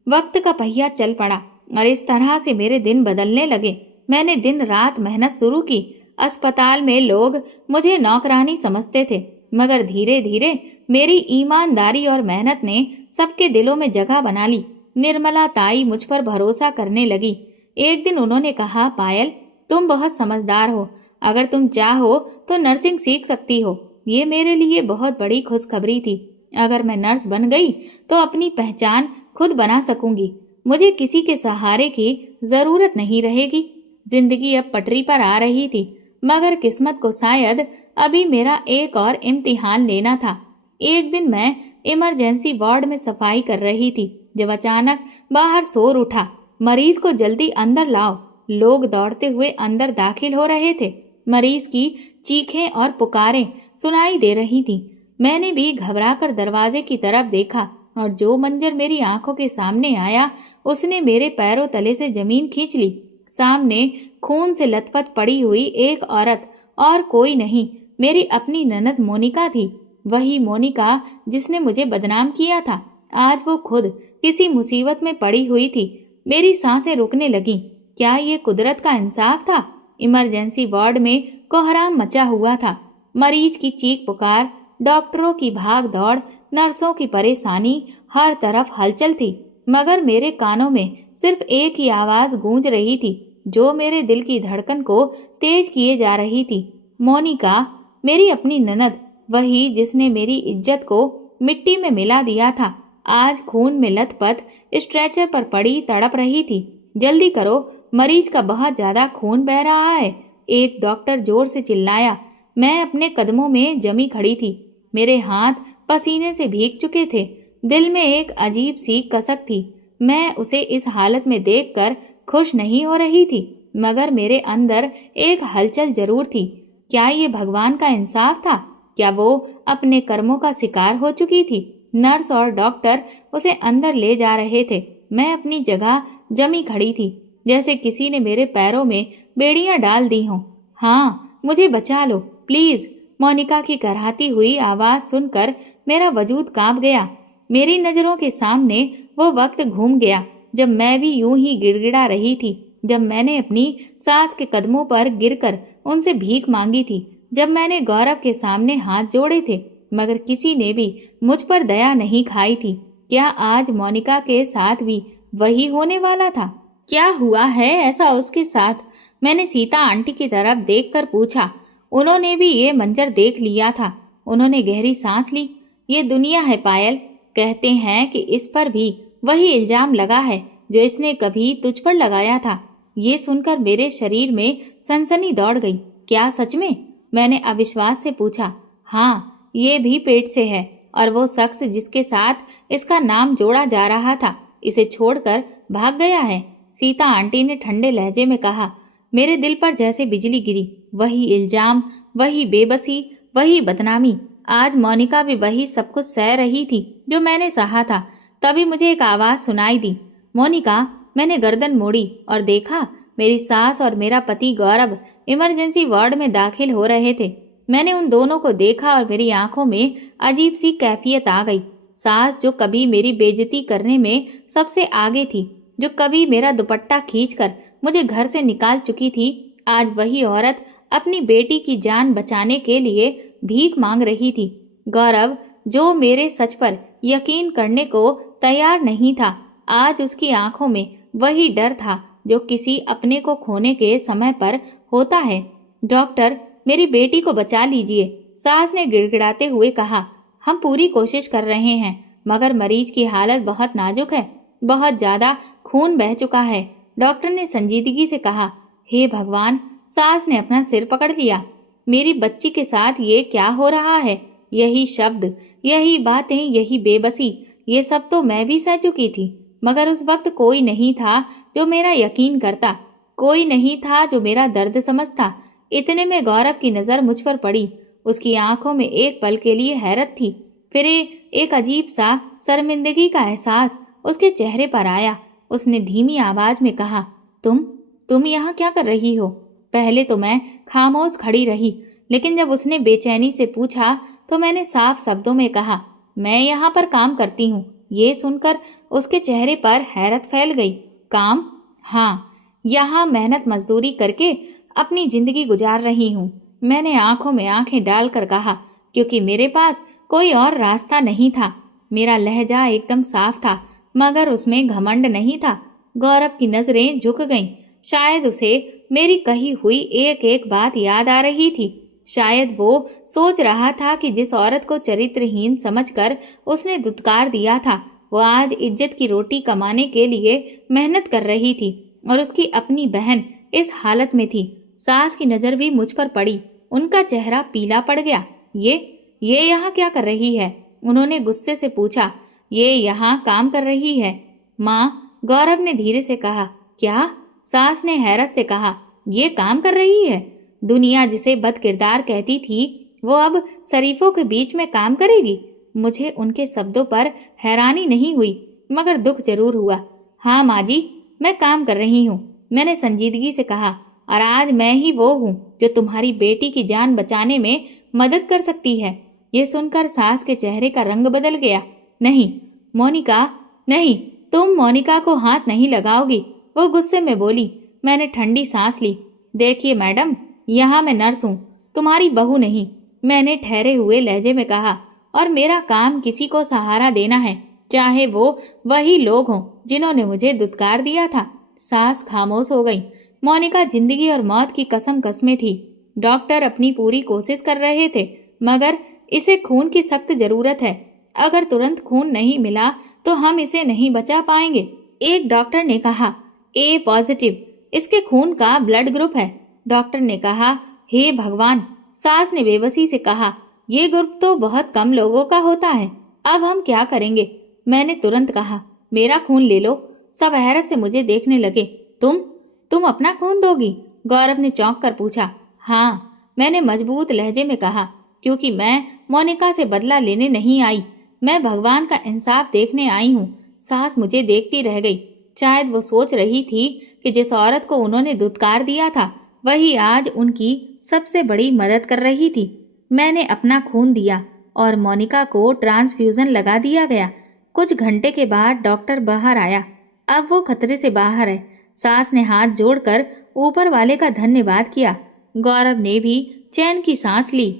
वक्त का पहिया चल पड़ा और इस तरह से मेरे दिन बदलने लगे। मैंने दिन रात मेहनत शुरू की। अस्पताल में लोग मुझे नौकरानी समझते थे, मगर धीरे धीरे मेरी ईमानदारी और मेहनत ने सबके दिलों में जगह बना ली। निर्मला ताई मुझ पर भरोसा करने लगी। एक दिन उन्होंने कहा, पायल, तुम बहुत समझदार हो। अगर तुम चाहो तो नर्सिंग सीख सकती हो। ये मेरे लिए बहुत बड़ी खुशखबरी थी। अगर मैं नर्स बन गई तो अपनी पहचान खुद बना सकूंगी। मुझे किसी के सहारे की जरूरत नहीं रहेगी। जिंदगी अब पटरी पर आ रही थी, मगर किस्मत को शायद अभी मेरा एक और इम्तिहान लेना था। एक दिन मैं इमरजेंसी वार्ड में सफाई कर रही थी जब अचानक बाहर शोर उठा, मरीज को जल्दी अंदर लाओ। लोग दौड़ते हुए अंदर दाखिल हो रहे थे। मरीज की चीखें और पुकारें सुनाई दे रही थी। मैंने भी घबराकर दरवाजे की तरफ देखा और जो मंजर मेरी आंखों के सामने आया उसने मेरे पैरों तले से जमीन खींच ली। सामने खून से लथपथ पड़ी हुई एक औरत और कोई नहीं, मेरी अपनी ननद मोनिका थी। वही मोनिका जिसने मुझे बदनाम किया था। आज वो खुद किसी मुसीबत में पड़ी हुई थी। मेरी सांसें रुकने लगीं। क्या ये कुदरत का इंसाफ था? इमरजेंसी वार्ड में कोहराम मचा हुआ था। मरीज की चीख पुकार, डॉक्टरों की भाग दौड़, नर्सों की परेशानी, हर तरफ हलचल थी, मगर मेरे कानों में सिर्फ एक ही आवाज गूंज रही थी जो मेरे दिल की धड़कन को तेज किए जा रही थी। मोनिका, मेरी अपनी ननद, वही जिसने मेरी इज्जत को मिट्टी में मिला दिया था, आज खून में लथपथ स्ट्रेचर पर पड़ी तड़प रही थी। जल्दी करो, मरीज का बहुत ज्यादा खून बह रहा है, एक डॉक्टर जोर से चिल्लाया। मैं अपने कदमों में जमी खड़ी थी। मेरे हाथ पसीने से भीग चुके थे। दिल में एक अजीब सी कसक थी। मैं उसे इस हालत में देखकर खुश नहीं हो रही थी, मगर मेरे अंदर एक हलचल जरूर थी। क्या ये भगवान का इंसाफ था? क्या वो अपने कर्मों का शिकार हो चुकी थी? नर्स और डॉक्टर उसे अंदर ले जा रहे थे। मैं अपनी जगह जमी खड़ी थी, जैसे किसी ने मेरे पैरों में बेड़ियां डाल दी हों। हाँ, मुझे बचा लो प्लीज। मोनिका की कराहती हुई आवाज सुनकर मेरा वजूद कांप गया। मेरी नजरों के सामने वो वक्त घूम गया जब मैं भी यूं ही गिड़गिड़ा रही थी, जब मैंने अपनी सास के कदमों पर गिरकर उनसे भीख मांगी थी, जब मैंने गौरव के सामने हाथ जोड़े थे, मगर किसी ने भी मुझ पर दया नहीं खाई थी। क्या आज मोनिका के साथ भी वही होने वाला था? क्या हुआ है ऐसा उसके साथ? मैंने सीता आंटी की तरफ देखकर पूछा। उन्होंने भी ये मंजर देख लिया था। उन्होंने गहरी सांस ली। ये दुनिया है पायल, कहते हैं कि इस पर भी वही इल्जाम लगा है जो इसने कभी तुझ पर लगाया था। ये सुनकर मेरे शरीर में सनसनी दौड़ गई। क्या सच में? मैंने अविश्वास से पूछा। हाँ, ये भी पेट से है, और वो शख्स जिसके साथ इसका नाम जोड़ा जा रहा था इसे छोड़कर भाग गया है। सीता आंटी ने ठंडे लहजे में कहा। मेरे दिल पर जैसे बिजली गिरी। वही इल्जाम, वही बेबसी, वही बदनामी। आज मोनिका भी वही सब कुछ सह रही थी जो मैंने सहा था। तभी मुझे एक आवाज सुनाई दी। मोनिका, मैंने गर्दन मोड़ी और देखा मेरी सास और मेरा पति गौरव इमरजेंसी वार्ड में दाखिल हो रहे थे। मैंने उन दोनों को देखा और मेरी आंखों में अजीब सी कैफियत आ गई। सास जो कभी मेरी बेइज्जती करने में सबसे आगे थी, जो कभी मेरा दुपट्टा खींचकर मुझे घर से निकाल चुकी थी, आज वही औरत अपनी बेटी की जान बचाने के लिए भीख मांग रही थी। गौरव जो मेरे सच पर यकीन करने को तैयार नहीं था, आज उसकी आंखों में वही डर था जो किसी अपने को खोने के समय पर होता है। डॉक्टर, मेरी बेटी को बचा लीजिए, सास ने गिड़गिड़ाते हुए कहा। हम पूरी कोशिश कर रहे हैं, मगर मरीज की हालत बहुत नाजुक है, बहुत ज्यादा खून बह चुका है, डॉक्टर ने संजीदगी से कहा। हे भगवान, सास ने अपना सिर पकड़ लिया। मेरी बच्ची के साथ ये क्या हो रहा है? यही शब्द, यही बातें, यही बेबसी, ये सब तो मैं भी सह चुकी थी, मगर उस वक्त कोई नहीं था जो मेरा यकीन करता, कोई नहीं था जो मेरा दर्द समझता। इतने में गौरव की नजर मुझ पर पड़ी। उसकी आंखों में एक पल के लिए हैरत थी, फिर एक अजीब सा शर्मिंदगी का एहसास उसके चेहरे पर आया। उसने धीमी आवाज में कहा, तुम यहाँ क्या कर रही हो? पहले तो मैं खामोश खड़ी रही, लेकिन जब उसने बेचैनी से पूछा तो मैंने साफ शब्दों में कहा, मैं यहाँ पर काम करती हूँ। ये सुनकर उसके चेहरे पर हैरत फैल गई। काम? हाँ, यहाँ मेहनत मजदूरी करके अपनी जिंदगी गुजार रही हूँ, मैंने आंखों में आंखें डालकर कहा, क्योंकि मेरे पास कोई और रास्ता नहीं था। मेरा लहजा एकदम साफ था, मगर उसमें घमंड नहीं था। गौरव की नजरें झुक गईं। शायद उसे मेरी कही हुई एक एक बात याद आ रही थी। शायद वो सोच रहा था कि जिस औरत को चरित्रहीन समझकर उसने दुत्कार दिया था, वो आज इज्जत की रोटी कमाने के लिए मेहनत कर रही थी और उसकी अपनी बहन इस हालत में थी। सास की नजर भी मुझ पर पड़ी। उनका चेहरा पीला पड़ गया। ये यहाँ क्या कर रही है? उन्होंने गुस्से से पूछा। ये यहाँ काम कर रही है माँ, गौरव ने धीरे से कहा। क्या? सास ने हैरत से कहा। ये काम कर रही है? दुनिया जिसे बदकिरदार कहती थी, वो अब शरीफों के बीच में काम करेगी? मुझे उनके शब्दों पर हैरानी नहीं हुई, मगर दुख जरूर हुआ। हाँ माँ जी, मैं काम कर रही हूँ, मैंने संजीदगी से कहा, और आज मैं ही वो हूँ जो तुम्हारी बेटी की जान बचाने में मदद कर सकती है। ये सुनकर सास के चेहरे का रंग बदल गया। नहीं मोनिका, नहीं, तुम मोनिका को हाथ नहीं लगाओगी, वो गुस्से में बोली। मैंने ठंडी सांस ली। देखिए मैडम, यहाँ मैं नर्स हूँ, तुम्हारी बहू नहीं, मैंने ठहरे हुए लहजे में कहा, और मेरा काम किसी को सहारा देना है, चाहे वो वही लोग हों जिन्होंने मुझे दुत्कार दिया था। सास खामोश हो गई। मोनिका जिंदगी और मौत की कसम कसमे थी। डॉक्टर अपनी पूरी कोशिश कर रहे थे, मगर इसे खून की सख्त जरूरत है। अगर तुरंत खून नहीं मिला तो हम इसे नहीं बचा पाएंगे। एक डॉक्टर ने कहा। ए पॉजिटिव, इसके खून का ब्लड ग्रुप है। डॉक्टर ने कहा। हे भगवान, सास ने बेबसी से कहा। ये ग्रुप तो बहुत कम लोगों का होता है, अब हम क्या करेंगे? मैंने तुरंत कहा, मेरा खून ले लो। सब हैरत से मुझे देखने लगे। तुम अपना खून दोगी? गौरव ने चौंक कर पूछा। हाँ, मैंने मजबूत लहजे में कहा, क्योंकि मैं मोनिका से बदला लेने नहीं आई, मैं भगवान का इंसाफ देखने आई हूँ। सास मुझे देखती रह गई। शायद वो सोच रही थी कि जिस औरत को उन्होंने दुत्कार दिया था, वही आज उनकी सबसे बड़ी मदद कर रही थी। मैंने अपना खून दिया और मोनिका को ट्रांसफ्यूजन लगा दिया गया। कुछ घंटे के बाद डॉक्टर बाहर आया। अब वो खतरे से बाहर है। सास ने हाथ जोड़कर ऊपर वाले का धन्यवाद किया। गौरव ने भी चैन की सांस ली,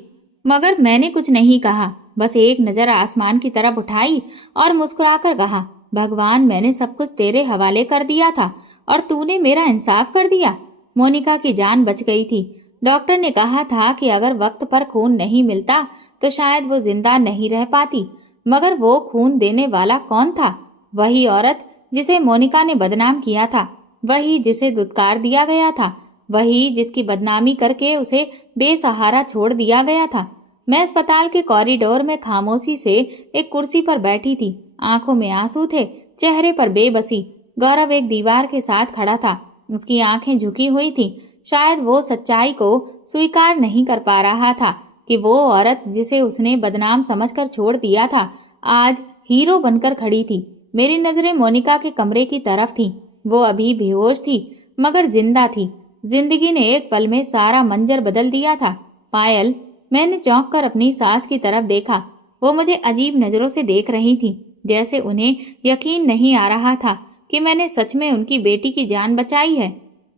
मगर मैंने कुछ नहीं कहा, बस एक नजर आसमान की तरफ उठाई और मुस्कुराकर कहा, भगवान, मैंने सब कुछ तेरे हवाले कर दिया था और तूने मेरा इंसाफ कर दिया। मोनिका की जान बच गई थी। डॉक्टर ने कहा था कि अगर वक्त पर खून नहीं मिलता तो शायद वो जिंदा नहीं रह पाती, मगर वो खून देने वाला कौन था? वही औरत जिसे मोनिका ने बदनाम किया था, वही जिसे दुत्कार दिया गया था, वही जिसकी बदनामी करके उसे बेसहारा छोड़ दिया गया था। मैं अस्पताल के कॉरिडोर में खामोशी से एक कुर्सी पर बैठी थी। आंखों में आंसू थे, चेहरे पर बेबसी। गौरव एक दीवार के साथ खड़ा था, उसकी आंखें झुकी हुई थी। शायद वो सच्चाई को स्वीकार नहीं कर पा रहा था कि वो औरत जिसे उसने बदनाम समझकर छोड़ दिया था, आज हीरो बनकर खड़ी थी। मेरी नजरें मोनिका के कमरे की तरफ थीं। वो अभी बेहोश थी, मगर जिंदा थी। जिंदगी ने एक पल में सारा मंजर बदल दिया था। पायल, मैंने चौंक कर अपनी सास की तरफ देखा। वो मुझे अजीब नजरों से देख रही थी, जैसे उन्हें यकीन नहीं आ रहा था कि मैंने सच में उनकी बेटी की जान बचाई है।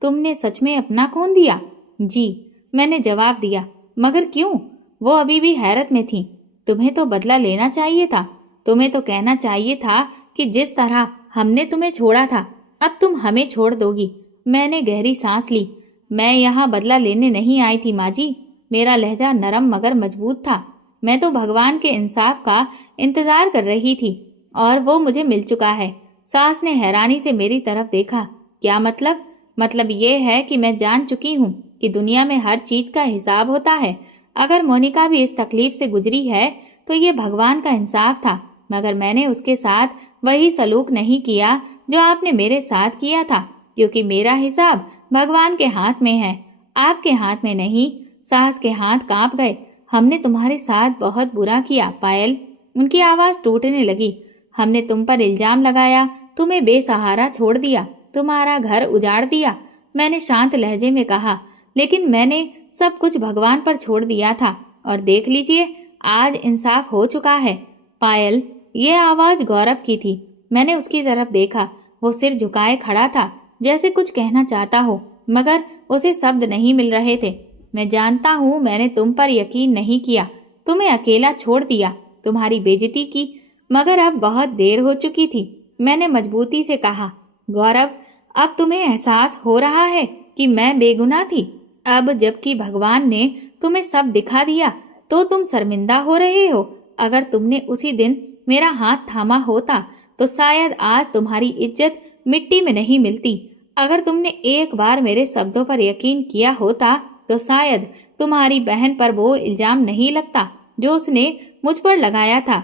तुमने सच में अपना खून दिया? जी, मैंने जवाब दिया। मगर क्यों? वो अभी भी हैरत में थी। तुम्हें तो बदला लेना चाहिए था। तुम्हें तो कहना चाहिए था कि जिस तरह हमने तुम्हें छोड़ा था, अब तुम हमें छोड़ दोगी। मैंने गहरी सांस ली। मैं यहाँ बदला लेने नहीं आई थी माँ जी। मेरा लहजा नरम मगर मजबूत था। मैं तो भगवान के इंसाफ का इंतजार कर रही थी, और वो मुझे मिल चुका है। सास ने हैरानी से मेरी तरफ देखा। क्या मतलब? मतलब ये है कि मैं जान चुकी हूँ कि दुनिया में हर चीज का हिसाब होता है। अगर मोनिका भी इस तकलीफ से गुजरी है तो ये भगवान का इंसाफ था, मगर मैंने उसके साथ वही सलूक नहीं किया जो आपने मेरे साथ किया था, क्योंकि मेरा हिसाब भगवान के हाथ में है, आपके हाथ में नहीं। सास के हाथ कांप गए। हमने तुम्हारे साथ बहुत बुरा किया पायल। उनकी आवाज टूटने लगी। हमने तुम पर इल्जाम लगाया, तुम्हें बेसहारा छोड़ दिया, तुम्हारा घर उजाड़ दिया। मैंने शांत लहजे में कहा, लेकिन मैंने सब कुछ भगवान पर छोड़ दिया था, और देख लीजिए आज इंसाफ हो चुका है। पायल, ये आवाज गौरव की थी। मैंने उसकी तरफ देखा। वो सिर झुकाए खड़ा था, जैसे कुछ कहना चाहता हो, मगर उसे शब्द नहीं मिल रहे थे। मैं जानता हूँ मैंने तुम पर यकीन नहीं किया, तुम्हें अकेला छोड़ दिया, तुम्हारी बेइज्जती की, मगर अब बहुत देर हो चुकी थी। मैंने मजबूती से कहा, गौरव, अब तुम्हें एहसास हो रहा है कि मैं बेगुनाह थी। अब जबकि भगवान ने तुम्हें सब दिखा दिया तो तुम शर्मिंदा हो रहे हो। अगर तुमने उसी दिन मेरा हाथ थामा होता तो शायद आज तुम्हारी इज्जत मिट्टी में नहीं मिलती। अगर तुमने एक बार मेरे शब्दों पर यकीन किया होता तो शायद तुम्हारी बहन पर वो इल्जाम नहीं लगता जो उसने मुझ पर लगाया था।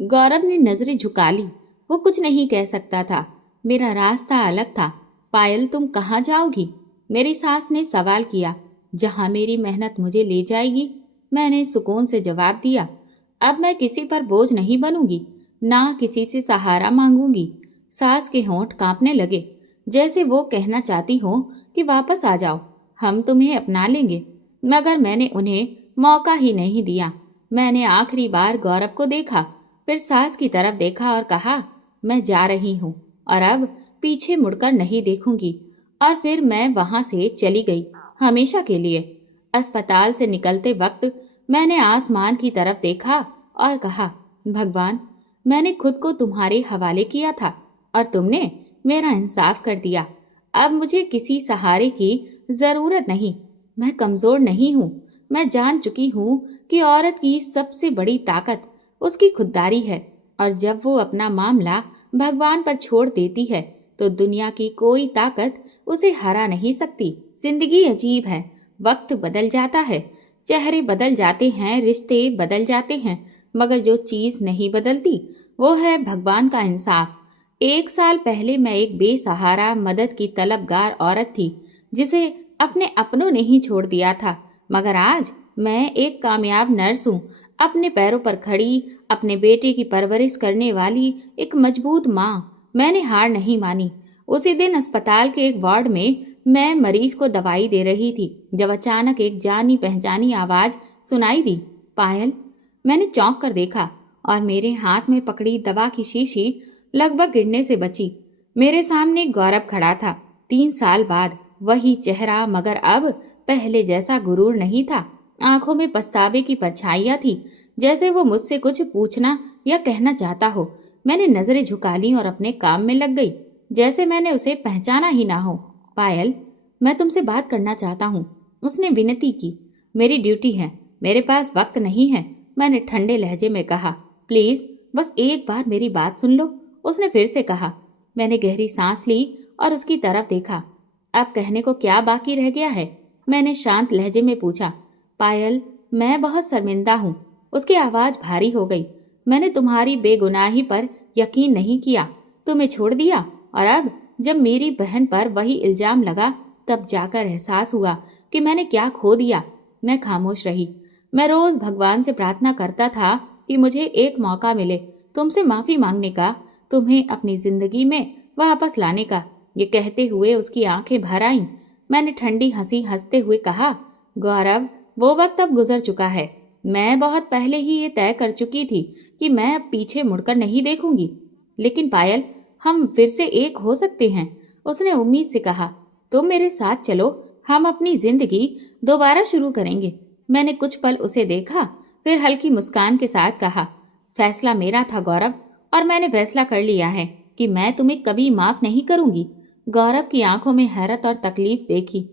गौरव ने नजरें झुका ली। वो कुछ नहीं कह सकता था। मेरा रास्ता अलग था। पायल, तुम कहाँ जाओगी? मेरी सास ने सवाल किया। जहाँ मेरी मेहनत मुझे ले जाएगी, मैंने सुकून से जवाब दिया। अब मैं किसी पर बोझ नहीं बनूंगी, ना किसी से सहारा मांगूंगी। सास के होंठ कांपने लगे, जैसे वो कहना चाहती हो कि वापस आ जाओ, हम तुम्हें अपना लेंगे। मगर मैंने उन्हें मौका ही नहीं दिया। मैंने आखिरी बार गौरव को देखा, फिर सास की तरफ देखा और कहा, मैं जा रही हूँ और अब पीछे मुड़कर नहीं देखूंगी। और फिर मैं वहां से चली गई, हमेशा के लिए। अस्पताल से निकलते वक्त मैंने आसमान की तरफ देखा और कहा, भगवान, मैंने खुद को तुम्हारे हवाले किया था और तुमने मेरा इंसाफ कर दिया। अब मुझे किसी सहारे की जरूरत नहीं। मैं कमजोर नहीं हूँ। मैं जान चुकी हूँ कि औरत की सबसे बड़ी ताकत उसकी खुददारी है, और जब वो अपना मामला भगवान पर छोड़ देती है तो दुनिया की कोई ताकत उसे हरा नहीं सकती। जिंदगी अजीब है। वक्त बदल जाता है, चेहरे बदल जाते हैं, रिश्ते बदल जाते हैं, मगर जो चीज नहीं बदलती वो है भगवान का इंसाफ। 1 साल पहले मैं एक बेसहारा, मदद की तलबगार औरत थी जिसे अपने अपनों ने ही छोड़ दिया था, मगर आज मैं एक कामयाब नर्स हूँ, अपने पैरों पर खड़ी, अपने बेटे की परवरिश करने वाली एक मजबूत माँ। मैंने हार नहीं मानी। उसी दिन अस्पताल के एक वार्ड में मैं मरीज को दवाई दे रही थी जब अचानक एक जानी पहचानी आवाज सुनाई दी, पायल। मैंने चौंक कर देखा और मेरे हाथ में पकड़ी दवा की शीशी लगभग गिरने से बची। मेरे सामने गौरव खड़ा था। 3 साल बाद वही चेहरा, मगर अब पहले जैसा गुरूर नहीं था। आंखों में पछतावे की परछाइयां थी, जैसे वो मुझसे कुछ पूछना या कहना चाहता हो। मैंने नजरें झुका ली और अपने काम में लग गई, जैसे मैंने उसे पहचाना ही ना हो। पायल, मैं तुमसे बात करना चाहता हूँ, उसने विनती की। मेरी ड्यूटी है, मेरे पास वक्त नहीं है, मैंने ठंडे लहजे में कहा। प्लीज बस एक बार मेरी बात सुन लो, उसने फिर से कहा। मैंने गहरी सांस ली और उसकी तरफ देखा। अब कहने को क्या बाकी रह गया है? मैंने शांत लहजे में पूछा। पायल, मैं बहुत शर्मिंदा हूँ। उसकी आवाज भारी हो गई। मैंने तुम्हारी बेगुनाही पर यकीन नहीं किया, तुम्हें छोड़ दिया, और अब जब मेरी बहन पर वही इल्जाम लगा तब जाकर एहसास हुआ कि मैंने क्या खो दिया। मैं खामोश रही। मैं रोज भगवान से प्रार्थना करता था कि मुझे एक मौका मिले तुमसे माफी मांगने का, तुम्हें अपनी जिंदगी में वापस लाने का। ये कहते हुए उसकी आंखें भर आईं। मैंने ठंडी हंसी हंसते हुए कहा, गौरव, वो वक्त अब गुजर चुका है। मैं बहुत पहले ही ये तय कर चुकी थी कि मैं अब पीछे मुड़कर नहीं देखूंगी। लेकिन पायल, हम फिर से एक हो सकते हैं, उसने उम्मीद से कहा। तुम मेरे साथ चलो, हम अपनी जिंदगी दोबारा शुरू करेंगे। मैंने कुछ पल उसे देखा, फिर हल्की मुस्कान के साथ कहा, फैसला मेरा था गौरव, और मैंने फैसला कर लिया है कि मैं तुम्हें कभी माफ नहीं करूंगी। गौरव की आंखों में हैरत और तकलीफ देखी।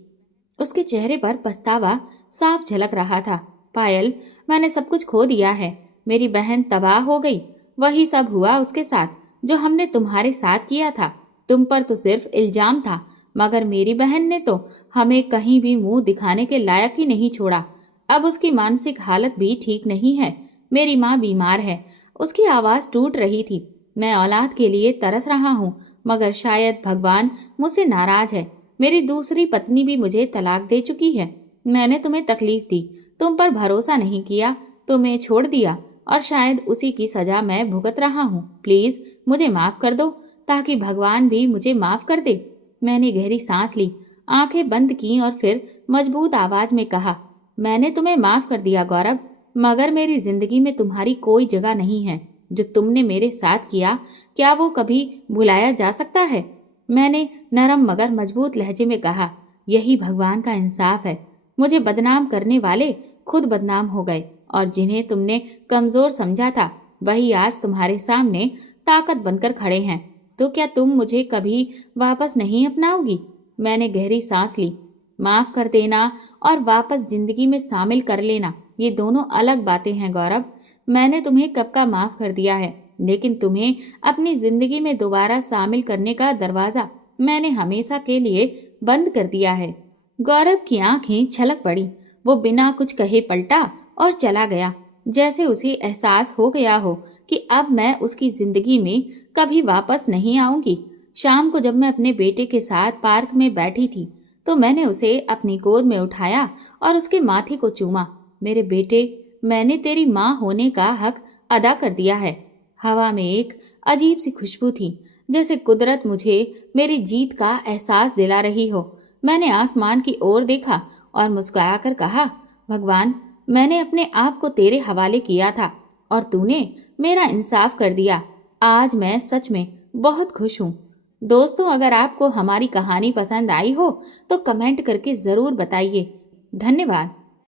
उसके चेहरे पर पछतावा साफ झलक रहा था। पायल, मैंने सब कुछ खो दिया है। मेरी बहन तबाह हो गई। वही सब हुआ उसके साथ जो हमने तुम्हारे साथ किया था। तुम पर तो सिर्फ इल्जाम था, मगर मेरी बहन ने तो हमें कहीं भी मुंह दिखाने के लायक ही नहीं छोड़ा। अब उसकी मानसिक हालत भी ठीक नहीं है। मेरी माँ बीमार है। उसकी आवाज़ टूट रही थी। मैं औलाद के लिए तरस रहा हूँ, मगर शायद भगवान मुझसे नाराज है। मेरी दूसरी पत्नी भी मुझे तलाक दे चुकी है। मैंने तुम्हें तकलीफ दी, तुम पर भरोसा नहीं किया, तुम्हें छोड़ दिया, और शायद उसी की सजा मैं भुगत रहा हूँ। प्लीज मुझे माफ कर दो, ताकि भगवान भी मुझे माफ कर दे। मैंने गहरी सांस ली, आंखें बंद की और फिर मजबूत आवाज में कहा, मैंने तुम्हें माफ कर दिया गौरव, मगर मेरी जिंदगी में तुम्हारी कोई जगह नहीं है। जो तुमने मेरे साथ किया, क्या वो कभी भुलाया जा सकता है? मैंने नरम मगर मजबूत लहजे में कहा, यही भगवान का इंसाफ है। मुझे बदनाम करने वाले खुद बदनाम हो गए, और जिन्हें तुमने कमजोर समझा था वही आज तुम्हारे सामने ताकत बनकर खड़े हैं। तो क्या तुम मुझे कभी वापस नहीं अपनाओगी? मैंने गहरी सांस ली। माफ कर देना और वापस जिंदगी में शामिल कर लेना, ये दोनों अलग बातें हैं गौरव। मैंने तुम्हें कब का माफ कर दिया है, लेकिन तुम्हें अपनी जिंदगी में दोबारा शामिल करने का दरवाजा मैंने हमेशा के लिए बंद कर दिया है। गौरव की आंखें छलक पड़ी। वो बिना कुछ कहे पलटा और चला गया, जैसे उसे एहसास हो गया हो कि अब मैं उसकी जिंदगी में कभी वापस नहीं आऊंगी। शाम को जब मैं अपने बेटे के साथ पार्क में बैठी थी, तो मैंने उसे अपनी गोद में उठाया और उसके माथे को चूमा। मेरे बेटे, मैंने तेरी माँ होने का हक अदा कर दिया है। हवा में एक अजीब सी खुशबू थी, जैसे कुदरत मुझे मेरी जीत का एहसास दिला रही हो। मैंने आसमान की ओर देखा और मुस्कुराकर कहा, भगवान, मैंने अपने आप को तेरे हवाले किया था और तूने मेरा इंसाफ कर दिया। आज मैं सच में बहुत खुश हूँ। दोस्तों, अगर आपको हमारी कहानी पसंद आई हो तो कमेंट करके ज़रूर बताइए। धन्यवाद।